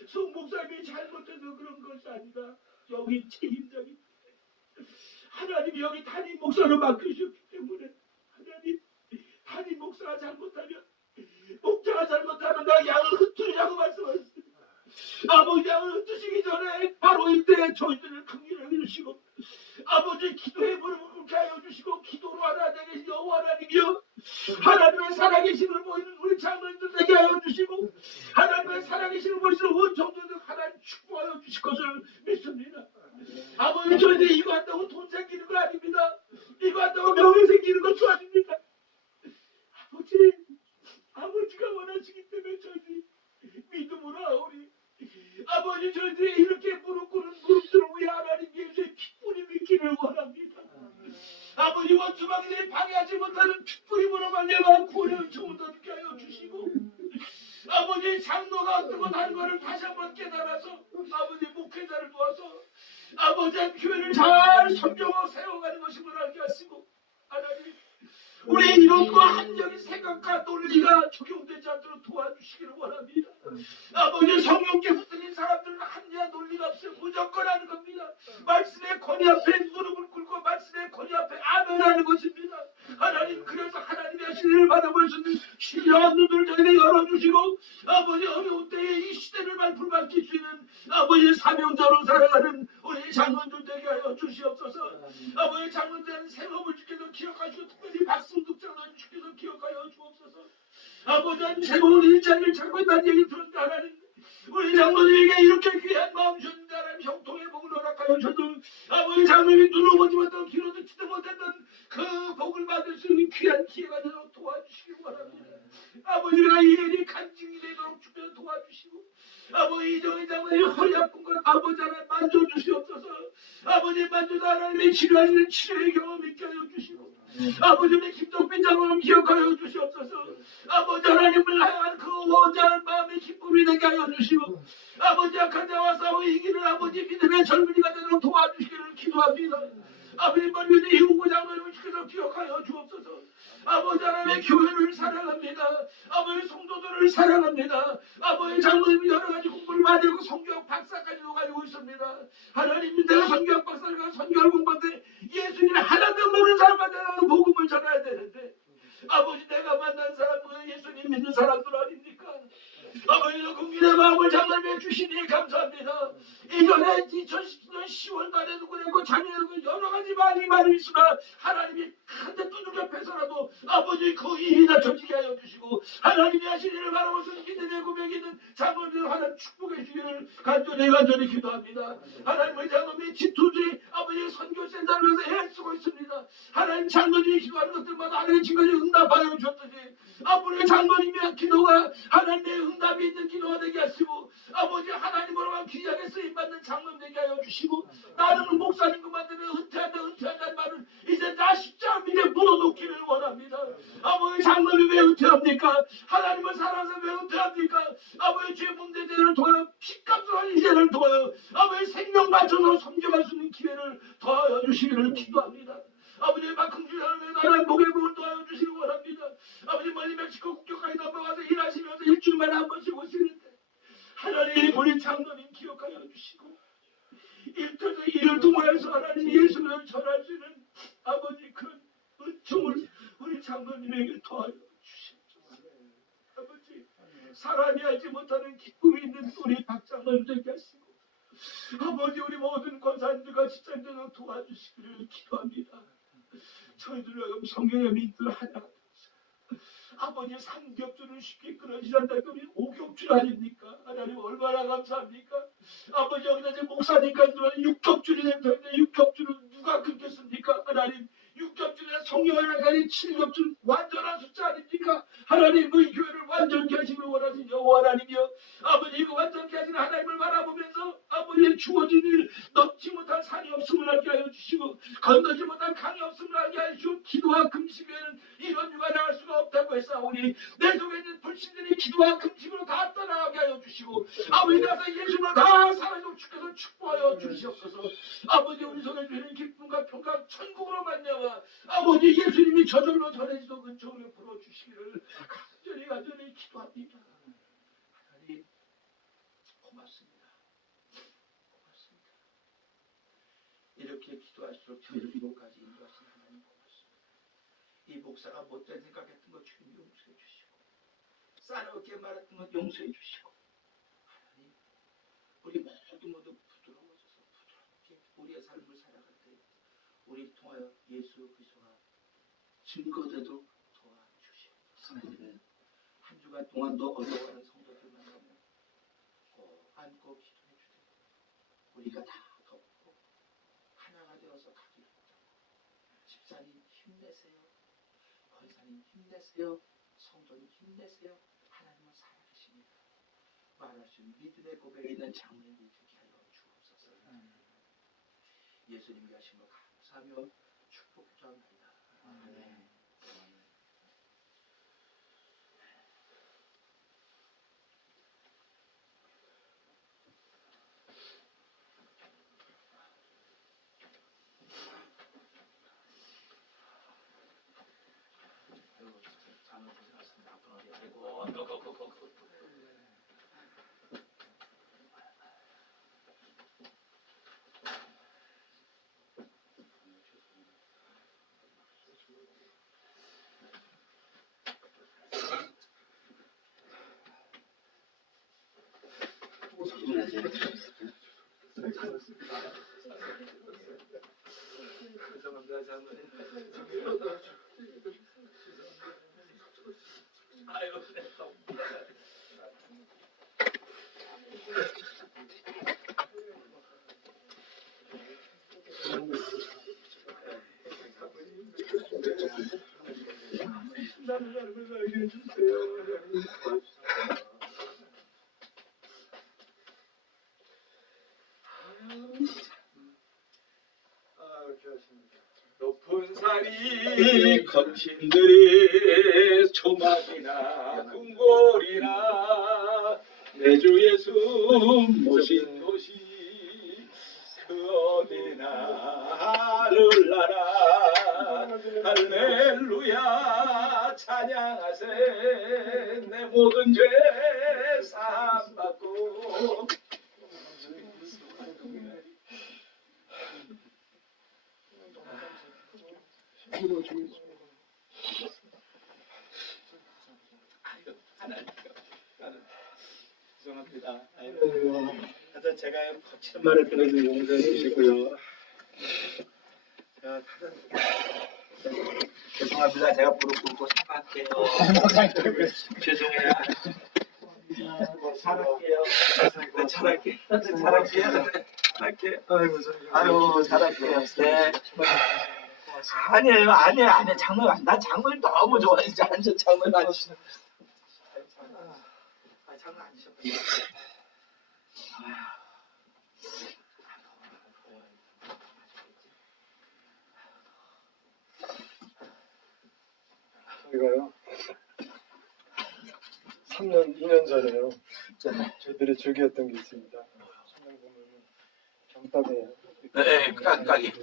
송 목사님이 잘못해서 그런 것이 아니라 여기 책임자입니다. 하나님이 여기 담임 목사로 맡기셨기 때문에 하나님 담임 목사가 잘못하면 목자가 잘못하면 나 양을 흩으려고 말씀하셨습니다. 아버지 양을 흩으시기 전에 바로 이때 저희들을 긍휼하게 주시고 아버지 기도의 무릎을 꿇게 하여 주시고 기도로 하나 되게 여호와 하나님이여 하나님의 살아계심을 보이는 우리 장로님들 되게 하여 주시고 하나님의 살아계심을 보이는 온 성도들 하나님 축복하여 주실 것을 믿습니다. 아버지 저희들이 이거 한다고 돈 생기는 거 아닙니다. 이거 한다고 명예 생기는 것도 아닙니다. 아버지가 원하시기 때문에 저희들이 믿음으로 우리 아버지 저희들이 이렇게 무릎 꿇은 무릎들을 위해 하나님 예수의 핏뿌림이 있기를 원합니다. 아버지 원수마귀들이 방해하지 못하는 핏뿌림으로 말미암아 구원의 청을 얻게 하여 주시고 아버지 장로가 어떤 것 하는 것을 다시 한번 깨달아서 아버지 목회자를 도와서 아버지 교회를 잘 섬겨고 세워가는 것임을 알게 하시고 하나님 우리 이론과 합리적인 생각과 논리가 적용되지 않도록 도와주시기를 원합니다. 아버지 성령께 붙들린 사람들은 합리와 논리가 없어요. 무조건 하는 겁니다. 말씀의 권위 앞에 무릎을 꿇고 말씀의 권위 앞에 아멘하는 것입니다. 하나님 그래서 하나님의 하시기를 바라볼 수 있는 신령한 눈을 저희에게 열어주시고 아버지 어려운 때에 이 시대를 말풀받길 수 있는 아버지 사명자로 살아가는 우리 장로들 되게 하여 주시옵소서. 아버지 장로들은 생업을 주께서 기억하시고 특별히 박승득 장로님 주께서 기억하여 주옵소서. 아버지 새로운 일자리를 찾고 있다는 얘기 들었다 하나님 우리 장로님에게 이렇게 귀한 마음 주셨는데 하나님 형통의 복을 허락하여 저도 아버지 장로님이 눈을 보지 못하고 귀로 듣지도 못했던 그 복을 받을 수 있는 귀한 기회가 되도록 도와주시기 바랍니다. 아버지가 이 일이 간증이 되도록 주께서 도와주시고 아버지 이정희 장로님이 허리 아픈 걸 아버지 하나 만져주시옵소서. 아버지 만져서 하나님의 치료하시는 치료의 경험 있게 하여 주시고 아버지 우리 김동빈 장로님 기억하여 주시옵소서. 아버지 하나님을 향한 그 원자한 마음의 기쁨이 되게 하여 주시고 아버지 악한 자와 싸워 이기는 아버지 믿음의 젊은이가 되도록 도와주시기를 기도합니다. 아버지 머리 위에 이훈구 장로님을 주께서 기억하여 주옵소서. 아버지 하나님의 교회를 사랑합니다. 아버지 성도들을 사랑합니다. 아버지 장로님 여러 가지 공부를 많이 하고 성경 박사까지도 가지고 있습니다. 하나님 내가 성경 박사가 성경을 공부할 때 예수님 하나도 모르는 사람한테 복음을 전해야 되는데 아버지 내가 만난 사람은 예수님 믿는 사람들 아닙니까? 아버지도 국민의 마음을 장담해 주시니 감사합니다. 이전에 2019년 10월 달에도 그랬고 작년에도 여러 가지 많이 있으나 하나님이 한대 두들겨 패서라도 아버지 그 일이 낮춰지게 하여 주시고 하나님이 하신 일을 바라보면서 믿음의 고백이 있는 장로들 하나님 축복해 주기를 간절히 기도합니다. 하나님의 장로들이 지투들이 아버지 선교센터를 위해서 애쓰고 있습니다. 하나님 장로들이 기도하는 것들마다 하나님의 증거를 응답하여 주셨듯이 아버지 장로님의 기도가 하나님의 응답이 있는 기도가 되게 하시고 아버지 하나님으로만 귀하게 쓰임받는 장로님 되게 하여 주시고 나는 목사님 그만 때문에 은퇴한다는 말은 이제 나 십자가 밑에 묻어놓기를 원합니다. 아버지 장로님 왜 은퇴합니까? 하나님을 사랑해서 왜 은퇴합니까? 아버지 죄 문제들을 통하여 피값으로 한 인생을 통하여 아버지 생명 맞춰서 섬겨갈 수 있는 기회를 더하여 주시기를 기도합니다. 아버지 만큼 주사람의 나라 목의 복을 도와여 주시기 원합니다. 아버지 멀리 멕시코 국경까지 넘어가서 일하시면서 일주일만에 한 번씩 오시는데 하나님 우리 장로님 기억하여 주시고 일터에서 일을 통하여서 하나님 예수님을 전할 수 있는 아버지 그런 은총을 우리 장로님에게 더하여 주시옵소서. 아버지 사람이 알지 못하는 기쁨이 있는 우리 박장로님 되게 하시고 아버지 우리 모든 권사님들과 집사님들을 도와주시기를 기도합니다. 저희들은 성경의 믿음을 하나가 아버지 삼겹줄을 쉽게 끊어지란다 그러면 오겹줄 아닙니까? 하나님 얼마나 감사합니까? 아버지 여기다 이제 목사님까지만 6겹줄이 되는데 6겹줄은 누가 끊겠습니까? 하나님 6겹줄에 성령 하나까지 7겹줄 완전한 숫자 아닙니까? 하나님 그 교회를 완전케 하시길 원하시는 여호와 하나님이여 아버지 그 완전케 하시는 하나님을 바라보면서 아버지의 주어진 일 넣지 못한 산이 없음을 알게 하여 주시고 건너지 못한 강이 없음을 알게 하여 주시고 기도와 금식에는 이런 유가 나갈 수가 없다고 했사오니 내 속에 있는 불신들이 기도와 금식으로 다 떠나가게 하여 주시고 아버지 가서 예수님을 다 사랑으로 주께서 축복하여 주시옵소서. 아버지 우리 속에 있는 기쁨과 평강 천국으로 만나와 아버지 예수님이 저절로 전해지도 근처로 불어주시기를 간절히 기도합니다. 하나님 고맙습니다. 이렇게 기도할수록 저희를 이곳까지 인도하신 하나님 고맙습니다. 이 목사가 못된 생각했던 것 주님 용서해 주시고 싸늘하게 말했던 것 용서해 주시고 하나님 우리 모두 부드러워져서 부드럽게 우리의 삶을 살아갈 때 우리 통하여 예수 그리스도가 증거되도록 도와주시옵소서. 한 주간 동안 너 어려워하는 성도들 만나면 꼭 안고 기도해 주되 우리가 다 덮고 하나가 되어서 가기를 원하고 집사님 힘내세요. 권사님 힘내세요. 성도님 힘내세요. 하나님은 살아계십니다. 말할 수 있는 믿음의 고백이 있는 장로님이 되게 하여 주옵소서. 예수님이 하신 것 감사하며 축복 기도합니다. 아멘. 아이고, 장로 고생하셨습니다. 앞으로 아이고, 죄송합니다, 장로님. 아이고, 나를 알게 해주세요. 높은 산이 거친 들이 초막이나 궁궐이나 내 주 예수 모신 곳이 그 어디나 하늘나라 할렐루야 찬양하세 내 모든 죄 사함받고 죄송합니다. 하여튼 제가 거치는 말을 들어서 용서해 주시고요. 제가 죄송합니다. 제가 무릎 꿇고 사과할게요. 죄송해요. 잘할게요. 잘할게요. 아유, 잘할게요. 네. 아니에요. 장모님. 난 장모님 너무 좋아해. 완전 장모님 아니시네. 장모님 아니셨구나. 저희가요 2년 전에요 저희들이 즐겼던 게 있습니다. 천장 보면은 경탑에 네,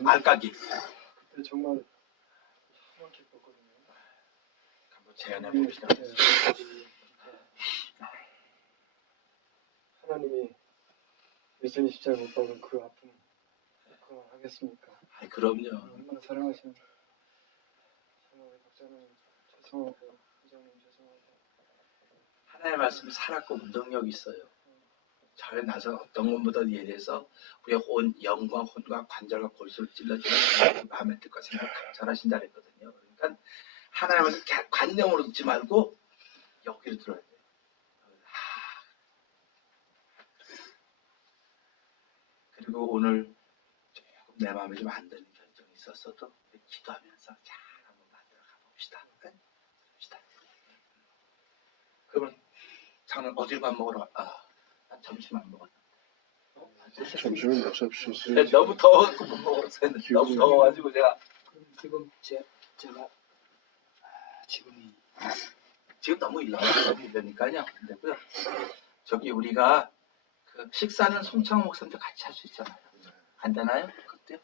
알까기. 그때 정말 정말 기뻤거든요. 한번 제안해 봅시다. 하나님이 예수님 십자가 못 박은 그 아픔 그거 하겠습니까? 아이, 그럼요. 얼마나 사랑하시는 정말 박사님 죄송하고 회장님 죄송하고 하나님의 말씀이 살았고 운동력이 있어요. 저에 나서 어떤 것보다 예대해서 우리의 영과 혼과 관절과 골수를 찔러주는 마음의 뜻과 생각 감찰하신다 그랬거든요. 그러니까 하나님을 관념으로 듣지 말고 여기로 들어야 돼요. 그리고 오늘 조금 내 마음에 좀 안 드는 결정이 있었어도 기도하면서 잘 한번 만들어 가봅시다. 봅시다. 그러면 장은 어딜 밥 먹으러 가? 난 점심 안 먹었는데. 점심을 못 잡수셨어요. 근데 너무 더워갖고 못 먹었어요. 너무 더워가지고 제가 지금 제가 지금 너무 일러니까요. 근데고요. 저기 우리가 그 식사는 송창호 목사님도 같이 할 수 있잖아요. 안 되나요? 그때요?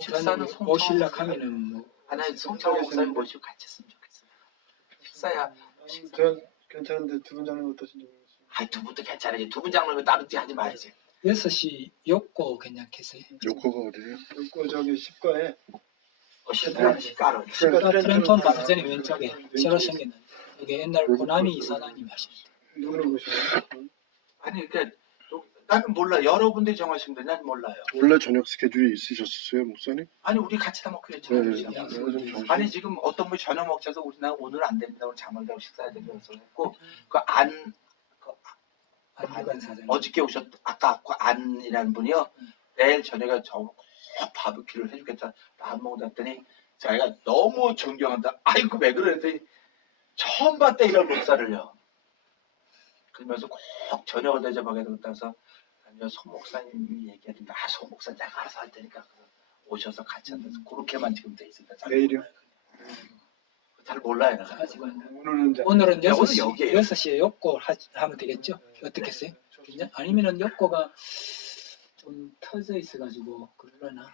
식사는 송창호 오실락 하면은 뭐 아니 송창호 목사님 모시고 같이 했으면 좋겠어요. 식사야. 전 괜찮은데 두 분장님 어떠신지 모르겠어요. 아이 두 분도 괜찮아요. 두 분 장르면 다른 데 하지 말지. 6시 욕고 괜찮겠어요? 요코가 어디예요? 그리고 저기 십가에 시가로. 트렌톤 바르제니 왼쪽에 새로 생긴 여기 옛날 고나미 이사장님이 하셨어요. 누구를 보시나요? 아니 그러니까 나는 몰라. 여러분들이 정하시면 돼. 난 몰라요. 원래 저녁 스케줄이 있으셨어요, 목사님? 아니 우리 같이 다 먹기로 했잖아요. 네, 그냥. 좀 정신- 아니 지금 어떤 분이 저녁 먹자서 우리나 오늘 안 됩니다. 오늘 장모님하고 식사해야 된다고 했고 그안 안유관 사장님. 어저께 아까 안이라는 분이요. 내일 저녁에 저 바비큐를 해주겠다. 안 먹는다 했더니 자기가 너무 존경한다. 아이고 왜 그래 했더니 처음 봤대 이런 목사를요. 그러면서 꼭 저녁을 대접하게 되겠다 해서 아니요 송 목사님이 얘기하는데 송 목사님 내가 알아서 할 테니까 오셔서 같이 앉아서 그렇게만 지금 돼 있습니다. 잘 내일이요? 몰라요. 잘 몰라요 내가. 오늘은 이제 오늘은 야, 오늘 6시, 여기에요. 6시에 욕고 하면 되겠죠? 어떻겠어요? 그냥? 아니면은 욕고가 좀 터져 있어가지고 그러려나?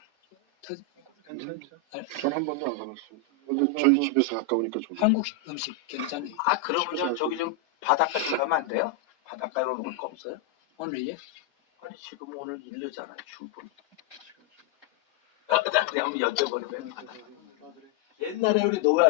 괜찮죠? 전 한 번도 안 가봤어요. 근데 저희 집에서 가까우니까 좋네요. 한국 음식 괜찮아요. 아 그러면 저기 좀 바닷가 좀 가면 안 돼요? 바닷가로 먹을 거 없어요? 오늘요? 아니 지금 오늘 일르잖아요 충분히. 내가 한번 여쭤보는 거예요. 옛날에 우리 노예